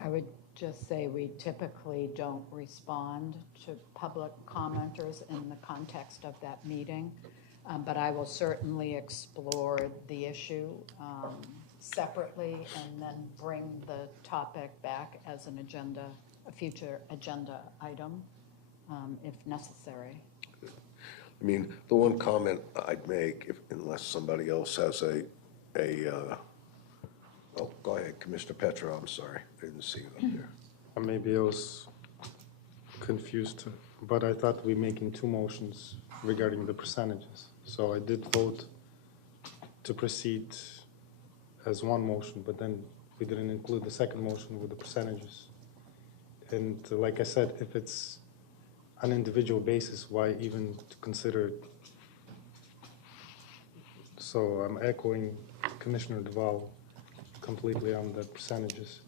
I would just say we typically don't respond to public commenters in the context of that meeting, but I will certainly explore the issue separately and then bring the topic back as an agenda, a future agenda item, if necessary. I mean, the one comment I'd make, unless somebody else has oh, go ahead, Commissioner Petro, I'm sorry, I didn't see you up there. Maybe I was confused, but I thought we making two motions regarding the percentages. So I did vote to proceed as one motion, but then we didn't include the second motion with the percentages. And like I said, if it's on an individual basis, why even to consider it? So I'm echoing Commissioner Duval completely on the percentages.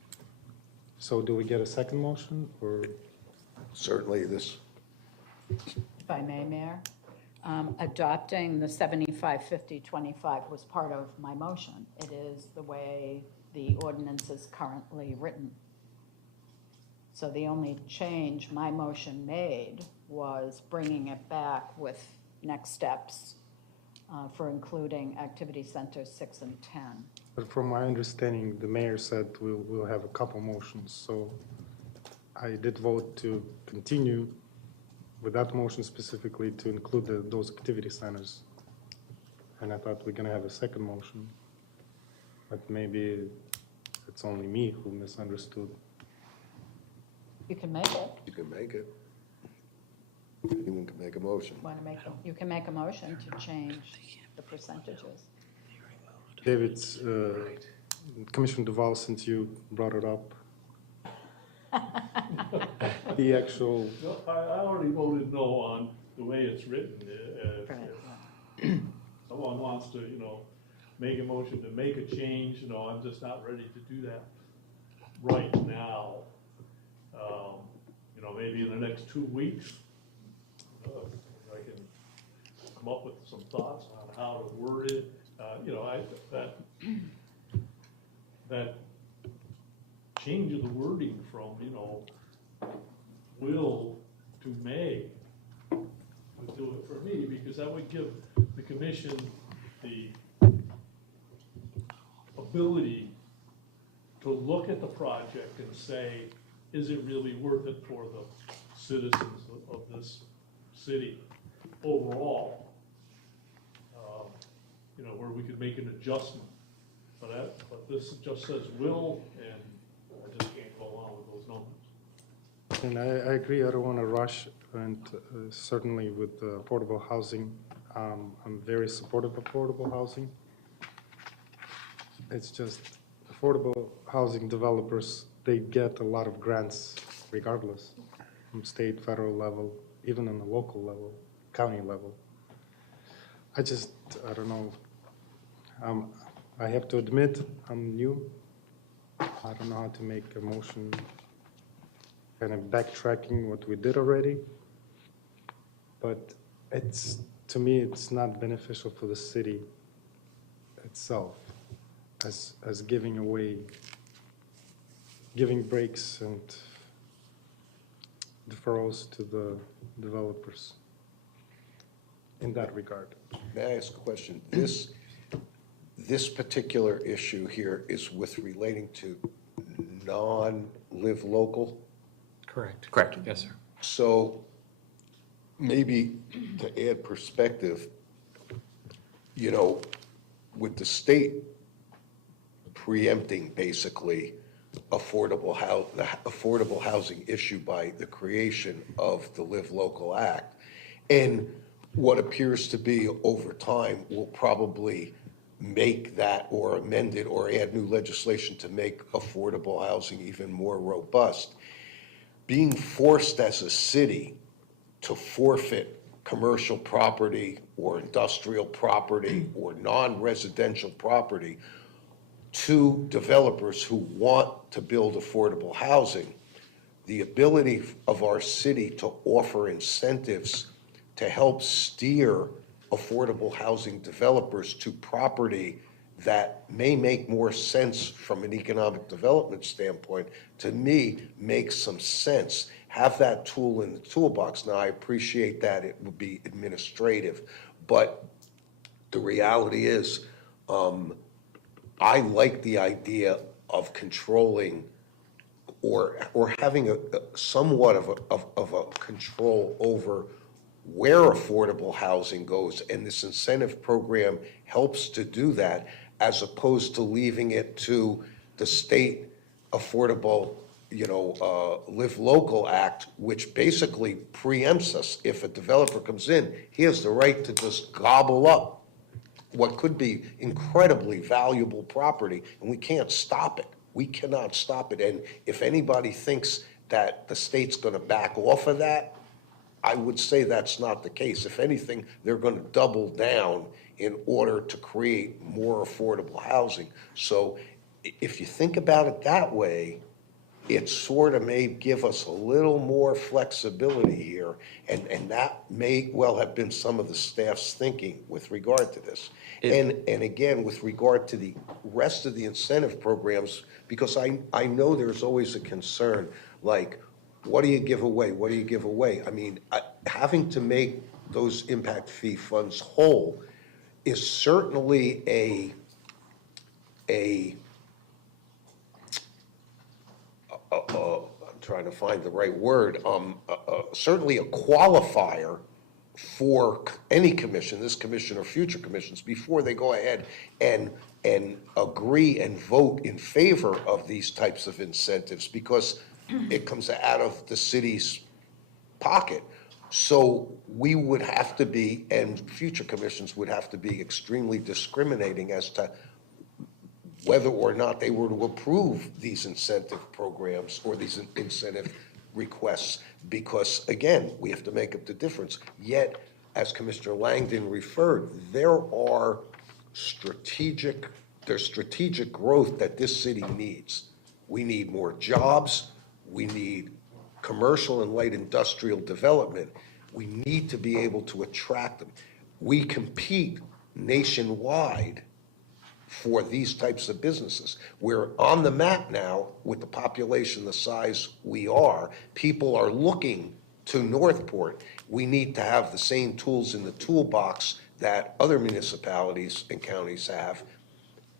So do we get a second motion, or? Certainly this, If I may, Mayor, adopting the 75-50-25 was part of my motion. It is the way the ordinance is currently written. So the only change my motion made was bringing it back with next steps for including activity centers 6 and 10. But from my understanding, the mayor said we'll have a couple motions, so I did vote to continue with that motion specifically to include those activity centers. And I thought we're gonna have a second motion, but maybe it's only me who misunderstood. You can make it. you can make it. Anyone can make a motion. You can make a motion to change the percentages. David, Commissioner Duval, since you brought it up, the actual, No, I already voted no on the way it's written. If someone wants to, make a motion to make a change, I'm just not ready to do that right now. Maybe in the next 2 weeks, I can come up with some thoughts on how to word it. That change of the wording from, will to may would do it for me, because that would give the commission the ability to look at the project and say, is it really worth it for the citizens of this city overall? Where we could make an adjustment. But this just says will, and I just can't go along with those numbers. and I agree, I don't want to rush, and certainly with affordable housing, I'm very supportive of affordable housing. It's just affordable housing developers, they get a lot of grants regardless, from state, federal level, even on the local level, county level. I don't know. I have to admit, I'm new. I don't know how to make a motion, kind of backtracking what we did already. But to me, it's not beneficial for the city itself as giving breaks and deferrals to the developers in that regard. May I ask a question? This particular issue here is relating to non-live local? Correct. Correct. Yes, sir. So maybe to add perspective, with the state preempting basically the affordable housing issue by the creation of the Live Local Act, and what appears to be over time will probably make that or amend it or add new legislation to make affordable housing even more robust. Being forced as a city to forfeit commercial property or industrial property or non-residential property to developers who want to build affordable housing, the ability of our city to offer incentives to help steer affordable housing developers to property that may make more sense from an economic development standpoint, to me, makes some sense. Have that tool in the toolbox. Now, I appreciate that it would be administrative, but the reality is, I like the idea of controlling or having a somewhat of a control over where affordable housing goes, and this incentive program helps to do that, as opposed to leaving it to the state affordable, Live Local Act, which basically preempts us. If a developer comes in, he has the right to just gobble up what could be incredibly valuable property, and we can't stop it. We cannot stop it. And if anybody thinks that the state's going to back off of that, I would say that's not the case. If anything, they're going to double down in order to create more affordable housing. So if you think about it that way, it sort of may give us a little more flexibility here, and that may well have been some of the staff's thinking with regard to this. And again, with regard to the rest of the incentive programs, because I know there's always a concern, like, what do you give away? What do you give away? I mean, having to make those impact fee funds whole is certainly I'm trying to find the right word, certainly a qualifier for any commission, this commission or future commissions, before they go ahead and agree and vote in favor of these types of incentives, because it comes out of the city's pocket. So we would have to be, and future commissions would have to be, extremely discriminating as to whether or not they were to approve these incentive programs or these incentive requests, because again, we have to make up the difference. Yet, as Commissioner Langdon referred, there's strategic growth that this city needs. We need more jobs. We need commercial and light industrial development. We need to be able to attract them. We compete nationwide for these types of businesses. We're on the map now with the population the size we are. People are looking to Northport. We need to have the same tools in the toolbox that other municipalities and counties have.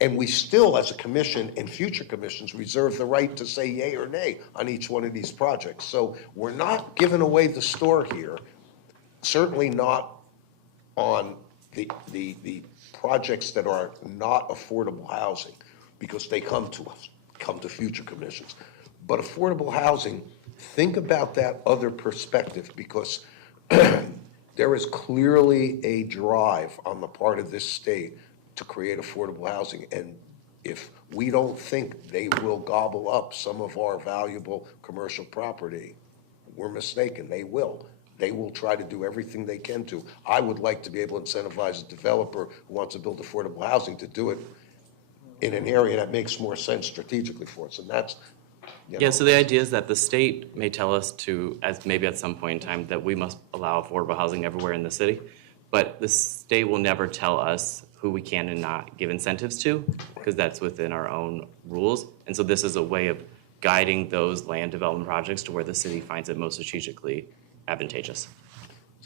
And we still, as a commission and future commissions, reserve the right to say yay or nay on each one of these projects. So we're not giving away the store here, certainly not on the projects that are not affordable housing, because they come to future commissions. But affordable housing, think about that other perspective, because there is clearly a drive on the part of this state to create affordable housing. And if we don't think they will gobble up some of our valuable commercial property, we're mistaken. They will. They will try to do everything they can to. I would like to be able to incentivize a developer who wants to build affordable housing to do it in an area that makes more sense strategically for us. And that's, Yeah, so the idea is that the state may tell us to, as maybe at some point in time, that we must allow affordable housing everywhere in the city, but the state will never tell us who we can and not give incentives to, because that's within our own rules. And so this is a way of guiding those land development projects to where the city finds it most strategically advantageous.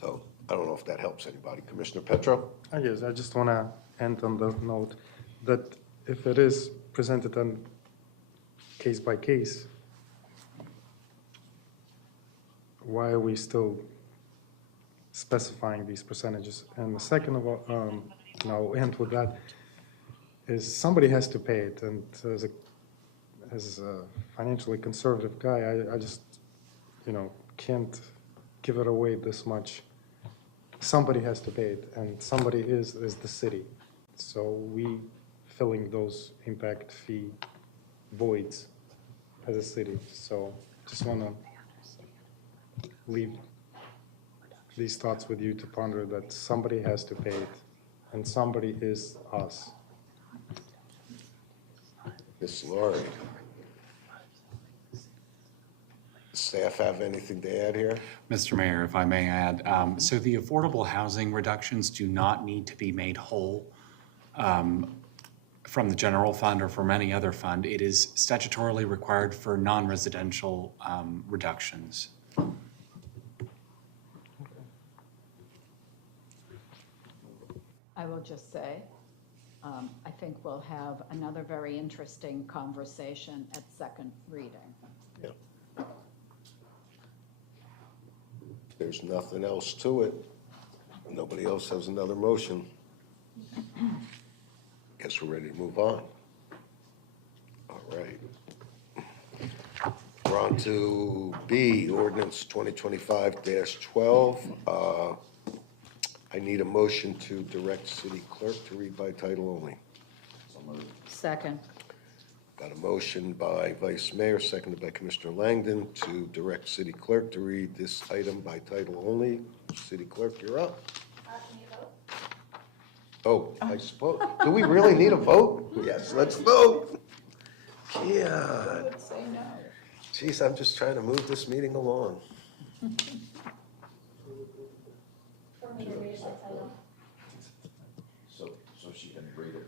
so I don't know if that helps anybody. Commissioner Petro? I guess I just want to end on the note that if it is presented on case by case, why are we still specifying these percentages? And the second of all, and I'll end with that, is somebody has to pay it. And as a financially conservative guy, I just, can't give it away this much. Somebody has to pay it, and somebody is the city. So we filling those impact fee voids as a city. So just want to leave these thoughts with you to ponder, that somebody has to pay it, and somebody is us. Ms. Laurie? Staff have anything to add here? Mr. Mayor, if I may add, so the affordable housing reductions do not need to be made whole from the general fund or from any other fund. It is statutorily required for non-residential reductions. I will just say, I think we'll have another very interesting conversation at second reading. Yeah. There's nothing else to it. Nobody else has another motion. Guess we're ready to move on. All right. We're on to B, ordinance 2025-12. I need a motion to direct city clerk to read by title only. Second. Got a motion by Vice Mayor, seconded by Commissioner Langdon, to direct city clerk to read this item by title only. City clerk, you're up. Oh, I suppose, do we really need a vote? Yes, let's vote. Yeah. Would say no. Geez, I'm just trying to move this meeting along. So she can read it.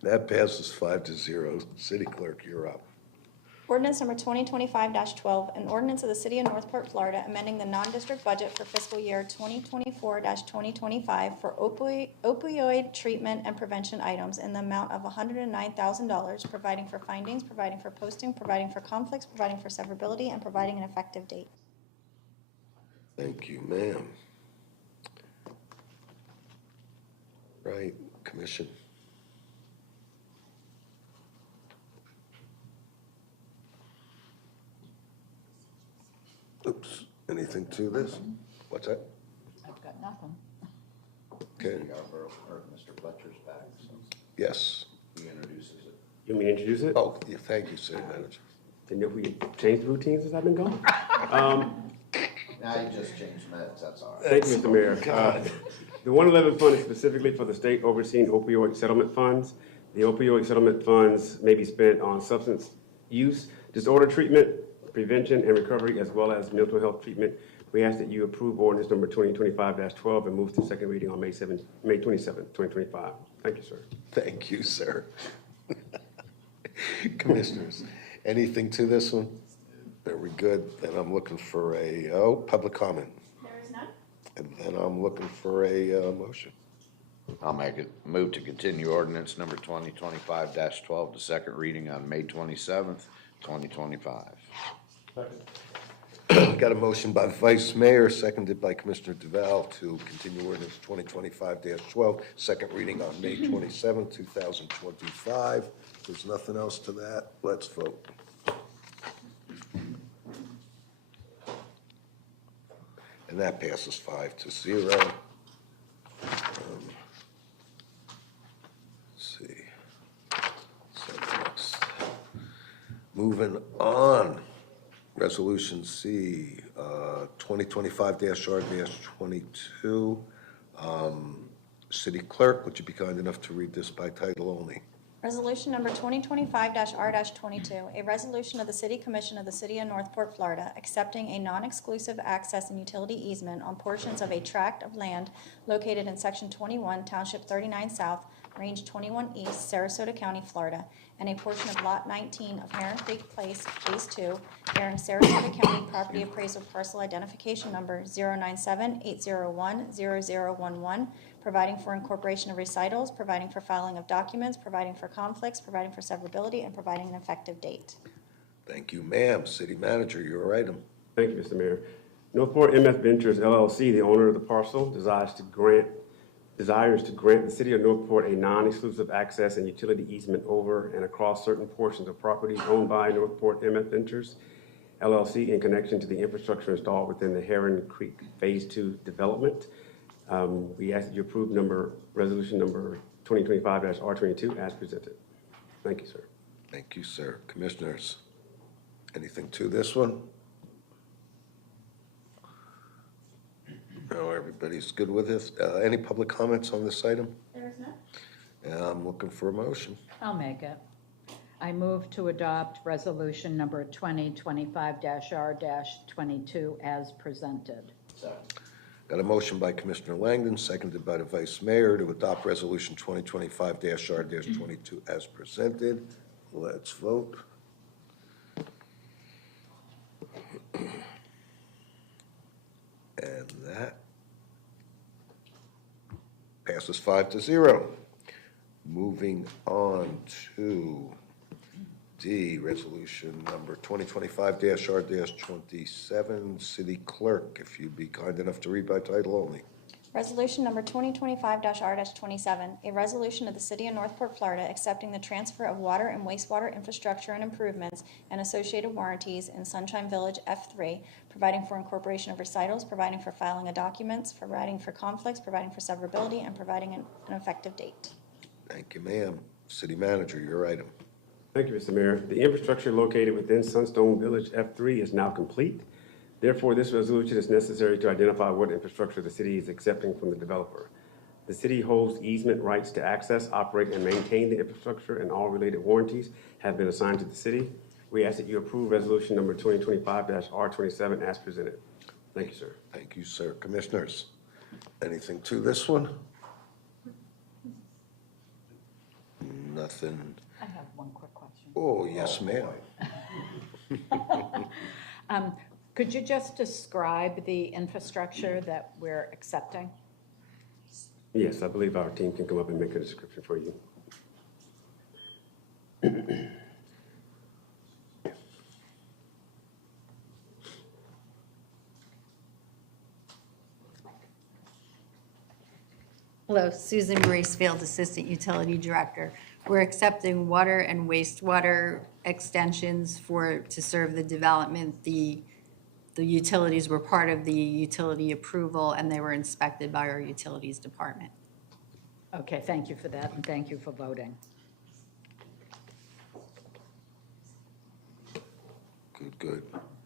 That passes 5-0. City clerk, you're up. Ordinance number 2025-12, an ordinance of the City of Northport, Florida, amending the non-district budget for fiscal year 2024-2025 for opioid treatment and prevention items in the amount of $109,000, providing for findings, providing for posting, providing for conflicts, providing for severability, and providing an effective date. Thank you, ma'am. Right, Commission. Oops, anything to this? What's that? I've got nothing. Okay, Mr. Fletcher's back, so yes. he introduces it. You want me to introduce it? Oh, yeah, thank you, City Manager. Didn't know if we changed the routine since I've been gone. Now you just changed minutes, that's all right. Thank you, Mr. Mayor. The 111 fund is specifically for the state overseeing opioid settlement funds. The opioid settlement funds may be spent on substance use, disorder treatment, prevention and recovery, as well as mental health treatment. We ask that you approve ordinance number 2025-12 and move to second reading on May 27, 2025. Thank you, sir. Thank you, sir. Commissioners, anything to this one? Very good. Then I'm looking for a, public comment. There is none. And then I'm looking for a motion. I'll make it, move to continue ordinance number 2025-12 to second reading on May 27th, 2025. Got a motion by Vice Mayor, seconded by Commissioner DeVal to continue ordinance 2025-12, second reading on May 27, 2025. There's nothing else to that. Let's vote. And that passes 5-0. Let's see. So next, moving on. Resolution C, 2025-R-22. City Clerk, would you be kind enough to read this by title only? Resolution number 2025-R-22, a resolution of the City Commission of the City of Northport, Florida, accepting a non-exclusive access and utility easement on portions of a tract of land located in Section 21, Township 39 South, Range 21 East, Sarasota County, Florida, and a portion of Lot 19 of Heron Creek Place, Phase 2, bearing Sarasota County Property Appraisal Parcel Identification Number 097-801-0011, providing for incorporation of recitals, providing for filing of documents, providing for conflicts, providing for severability, and providing an effective date. Thank you, ma'am. City Manager, your item. Thank you, Mr. Mayor. Northport MF Ventures LLC, the owner of the parcel, desires to grant the City of Northport a non-exclusive access and utility easement over and across certain portions of property owned by Northport MF Ventures LLC in connection to the infrastructure installed within the Heron Creek Phase 2 development. We ask that you approve resolution number 2025-R-22 as presented. Thank you, sir. Thank you, sir. Commissioners, anything to this one? No, everybody's good with this. Any public comments on this item? There is none. I'm looking for a motion. I'll make it. I move to adopt resolution number 2025-R-22 as presented. Got a motion by Commissioner Langdon, seconded by the Vice Mayor to adopt Resolution 2025-R-22 as presented. Let's vote. And that passes 5-0. Moving on to D, resolution number 2025-R-27, City Clerk, if you'd be kind enough to read by title only. Resolution number 2025-R-27, a resolution of the City of Northport, Florida, accepting the transfer of water and wastewater infrastructure and improvements and associated warranties in Sunshine Village F3, providing for incorporation of recitals, providing for filing of documents, providing for conflicts, providing for severability, and providing an effective date. Thank you, ma'am. City Manager, your item. Thank you, Mr. Mayor. The infrastructure located within Sunstone Village F3 is now complete. Therefore, this resolution is necessary to identify what infrastructure the city is accepting from the developer. The city holds easement rights to access, operate, and maintain the infrastructure, and all related warranties have been assigned to the city. We ask that you approve resolution number 2025-R27 as presented. Thank you, sir. Thank you, sir. Commissioners, anything to this one? Nothing. I have one quick question. Oh, yes, ma'am. Could you just describe the infrastructure that we're accepting? Yes, I believe our team can come up and make a description for you. Hello, Susan Bracefield, Assistant Utility Director. We're accepting water and wastewater extensions to serve the development. The utilities were part of the utility approval, and they were inspected by our utilities department. Okay, thank you for that, and thank you for voting. Good.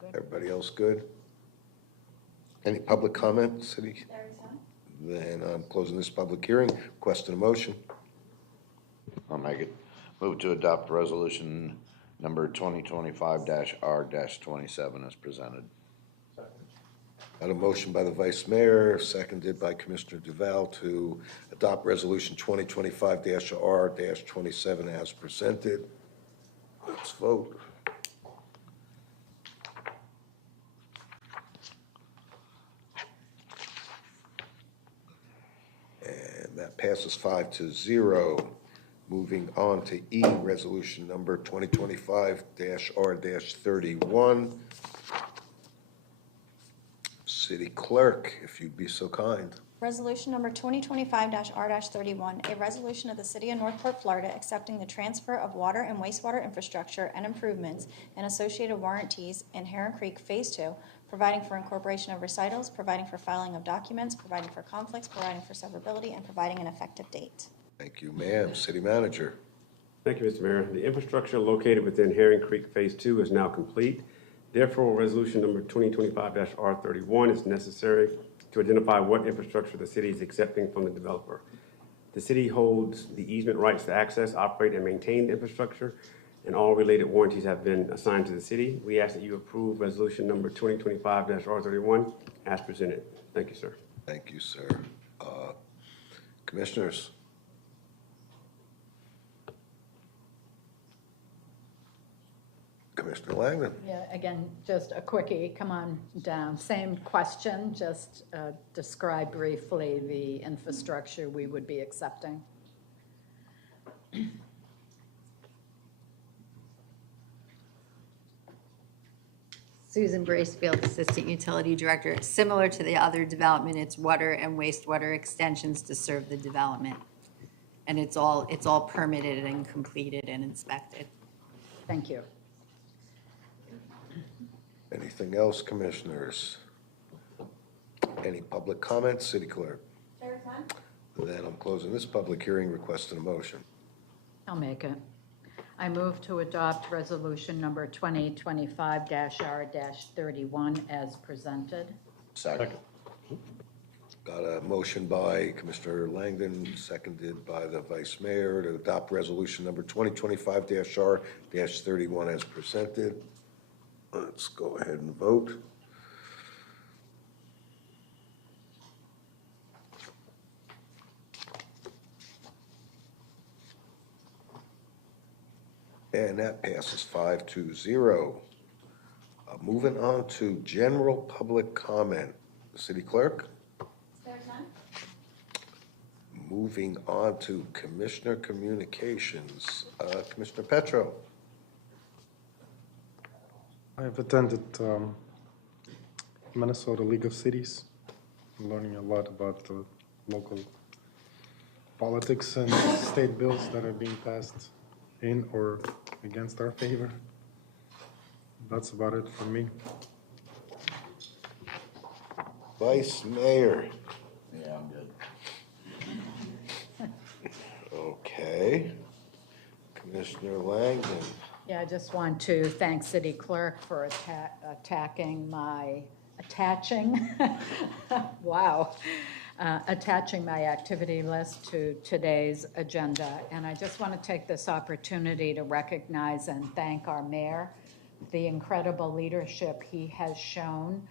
Everybody else good? Any public comment, City? Then I'm closing this public hearing. Requesting a motion. I'll make it. Move to adopt resolution number 2025-R-27 as presented. Got a motion by the Vice Mayor, seconded by Commissioner Duval to adopt Resolution 2025-R-27 as presented. Let's vote. And that passes 5-0. Moving on to E, resolution number 2025-R-31. City Clerk, if you'd be so kind. Resolution number 2025-R-31, a resolution of the City of Northport, Florida, accepting the transfer of water and wastewater infrastructure and improvements and associated warranties in Heron Creek Phase 2, providing for incorporation of recitals, providing for filing of documents, providing for conflicts, providing for severability, and providing an effective date. Thank you, ma'am. City Manager. Thank you, Mr. Mayor. The infrastructure located within Herring Creek Phase 2 is now complete. Therefore, resolution number 2025-R31 is necessary to identify what infrastructure the city is accepting from the developer. The city holds the easement rights to access, operate, and maintain the infrastructure, and all related warranties have been assigned to the city. We ask that you approve resolution number 2025-R31 as presented. Thank you, sir. Thank you, sir. Commissioners. Commissioner Langdon. Yeah, again, just a quickie, come on down. Same question, just describe briefly the infrastructure we would be accepting. Susan Bracefield, Assistant Utility Director. Similar to the other development, it's water and wastewater extensions to serve the development. And it's all permitted and completed and inspected. Thank you. Anything else, Commissioners? Any public comments, City Clerk? Then I'm closing this public hearing, requesting a motion. I'll make it. I move to adopt resolution number 2025-R-31 as presented. Second. Got a motion by Commissioner Langdon, seconded by the Vice Mayor to adopt resolution number 2025-R-31 as presented. Let's go ahead and vote. And that passes 5-0. Moving on to general public comment. City Clerk? There's none. Moving on to Commissioner Communications. Commissioner Petro? I have attended Minnesota League of Cities. I'm learning a lot about the local politics and state bills that are being passed in or against our favor. That's about it for me. Vice Mayor? Yeah, I'm good. Okay. Commissioner Langdon? Yeah, I just want to thank City Clerk for attaching my activity list to today's agenda. And I just want to take this opportunity to recognize and thank our mayor, the incredible leadership he has shown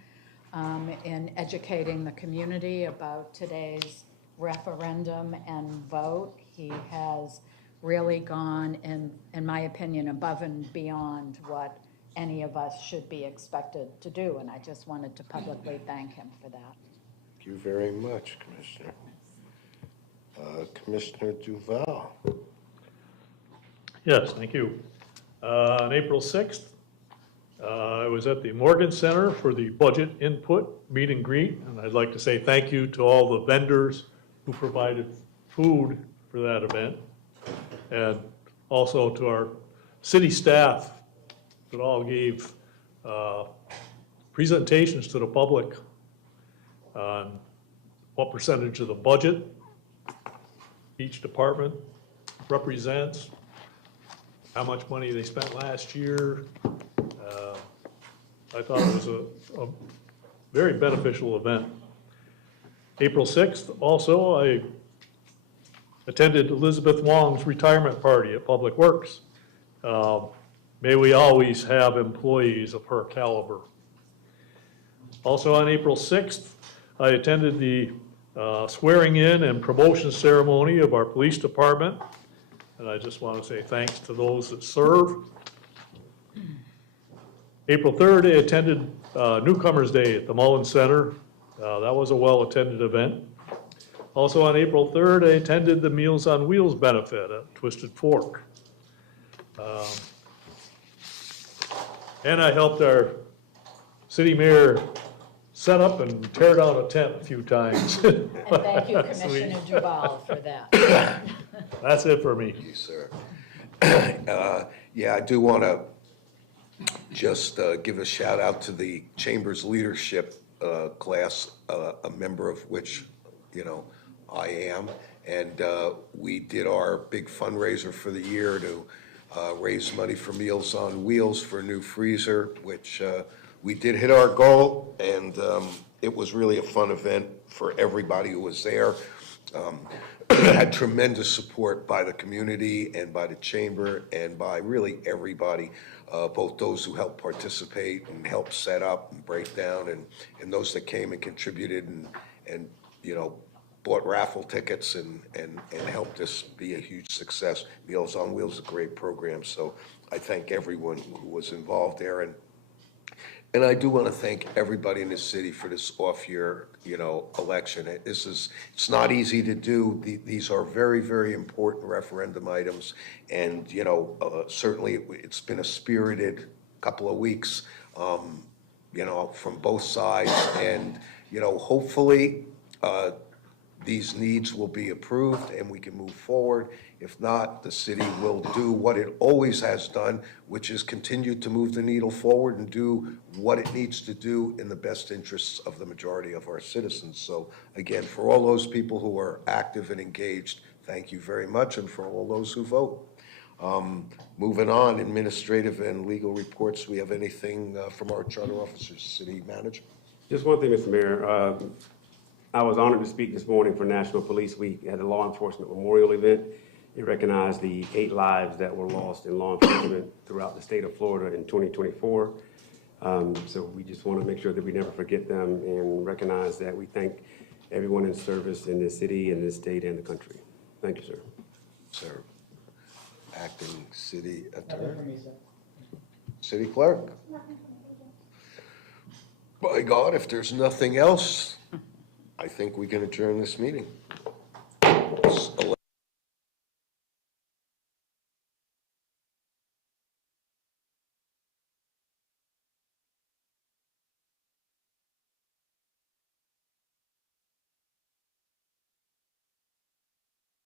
in educating the community about today's referendum and vote. He has really gone, in my opinion, above and beyond what any of us should be expected to do, and I just wanted to publicly thank him for that. Thank you very much, Commissioner. Commissioner Duval? Yes, thank you. On April 6th, I was at the Morgan Center for the budget input meet and greet, and I'd like to say thank you to all the vendors who provided food for that event, and also to our city staff that all gave presentations to the public on what percentage of the budget each department represents, how much money they spent last year. I thought it was a very beneficial event. April 6th, also, I attended Elizabeth Wong's retirement party at Public Works. May we always have employees of her caliber. Also on April 6th, I attended the swearing in and promotion ceremony of our police department. And I just want to say thanks to those that serve. April 3rd, I attended Newcomers Day at the Mullins Center. That was a well-attended event. Also on April 3rd, I attended the Meals on Wheels benefit at Twisted Fork. And I helped our city mayor set up and tear down a tent a few times. And thank you, Commissioner Duval, for that. That's it for me. Thank you, sir. Yeah, I do want to just give a shout out to the Chamber's leadership class, a member of which, I am. And we did our big fundraiser for the year to raise money for Meals on Wheels for a new freezer, which we did hit our goal, and it was really a fun event for everybody who was there. Had tremendous support by the community and by the chamber and by really everybody, both those who helped participate and helped set up and break down, and those that came and contributed and bought raffle tickets and helped us be a huge success. Meals on Wheels is a great program, so I thank everyone who was involved there. And I do want to thank everybody in this city for this off-year, election. It's not easy to do. These are very, very important referendum items. And, certainly it's been a spirited couple of weeks, from both sides. And, hopefully these needs will be approved and we can move forward. If not, the city will do what it always has done, which is continue to move the needle forward and do what it needs to do in the best interests of the majority of our citizens. So again, for all those people who are active and engaged, thank you very much, and for all those who vote. Moving on, administrative and legal reports. We have anything from our charter officers, city manager? Just one thing, Mr. Mayor. I was honored to speak this morning for National Police Week at a law enforcement memorial event. It recognized the 8 lives that were lost in law enforcement throughout the state of Florida in 2024. So we just want to make sure that we never forget them and recognize that we thank everyone in service in this city, in this state, and the country. Thank you, sir. Sir. acting city attorney. City clerk. By God, if there's nothing else, I think we can adjourn this meeting. It's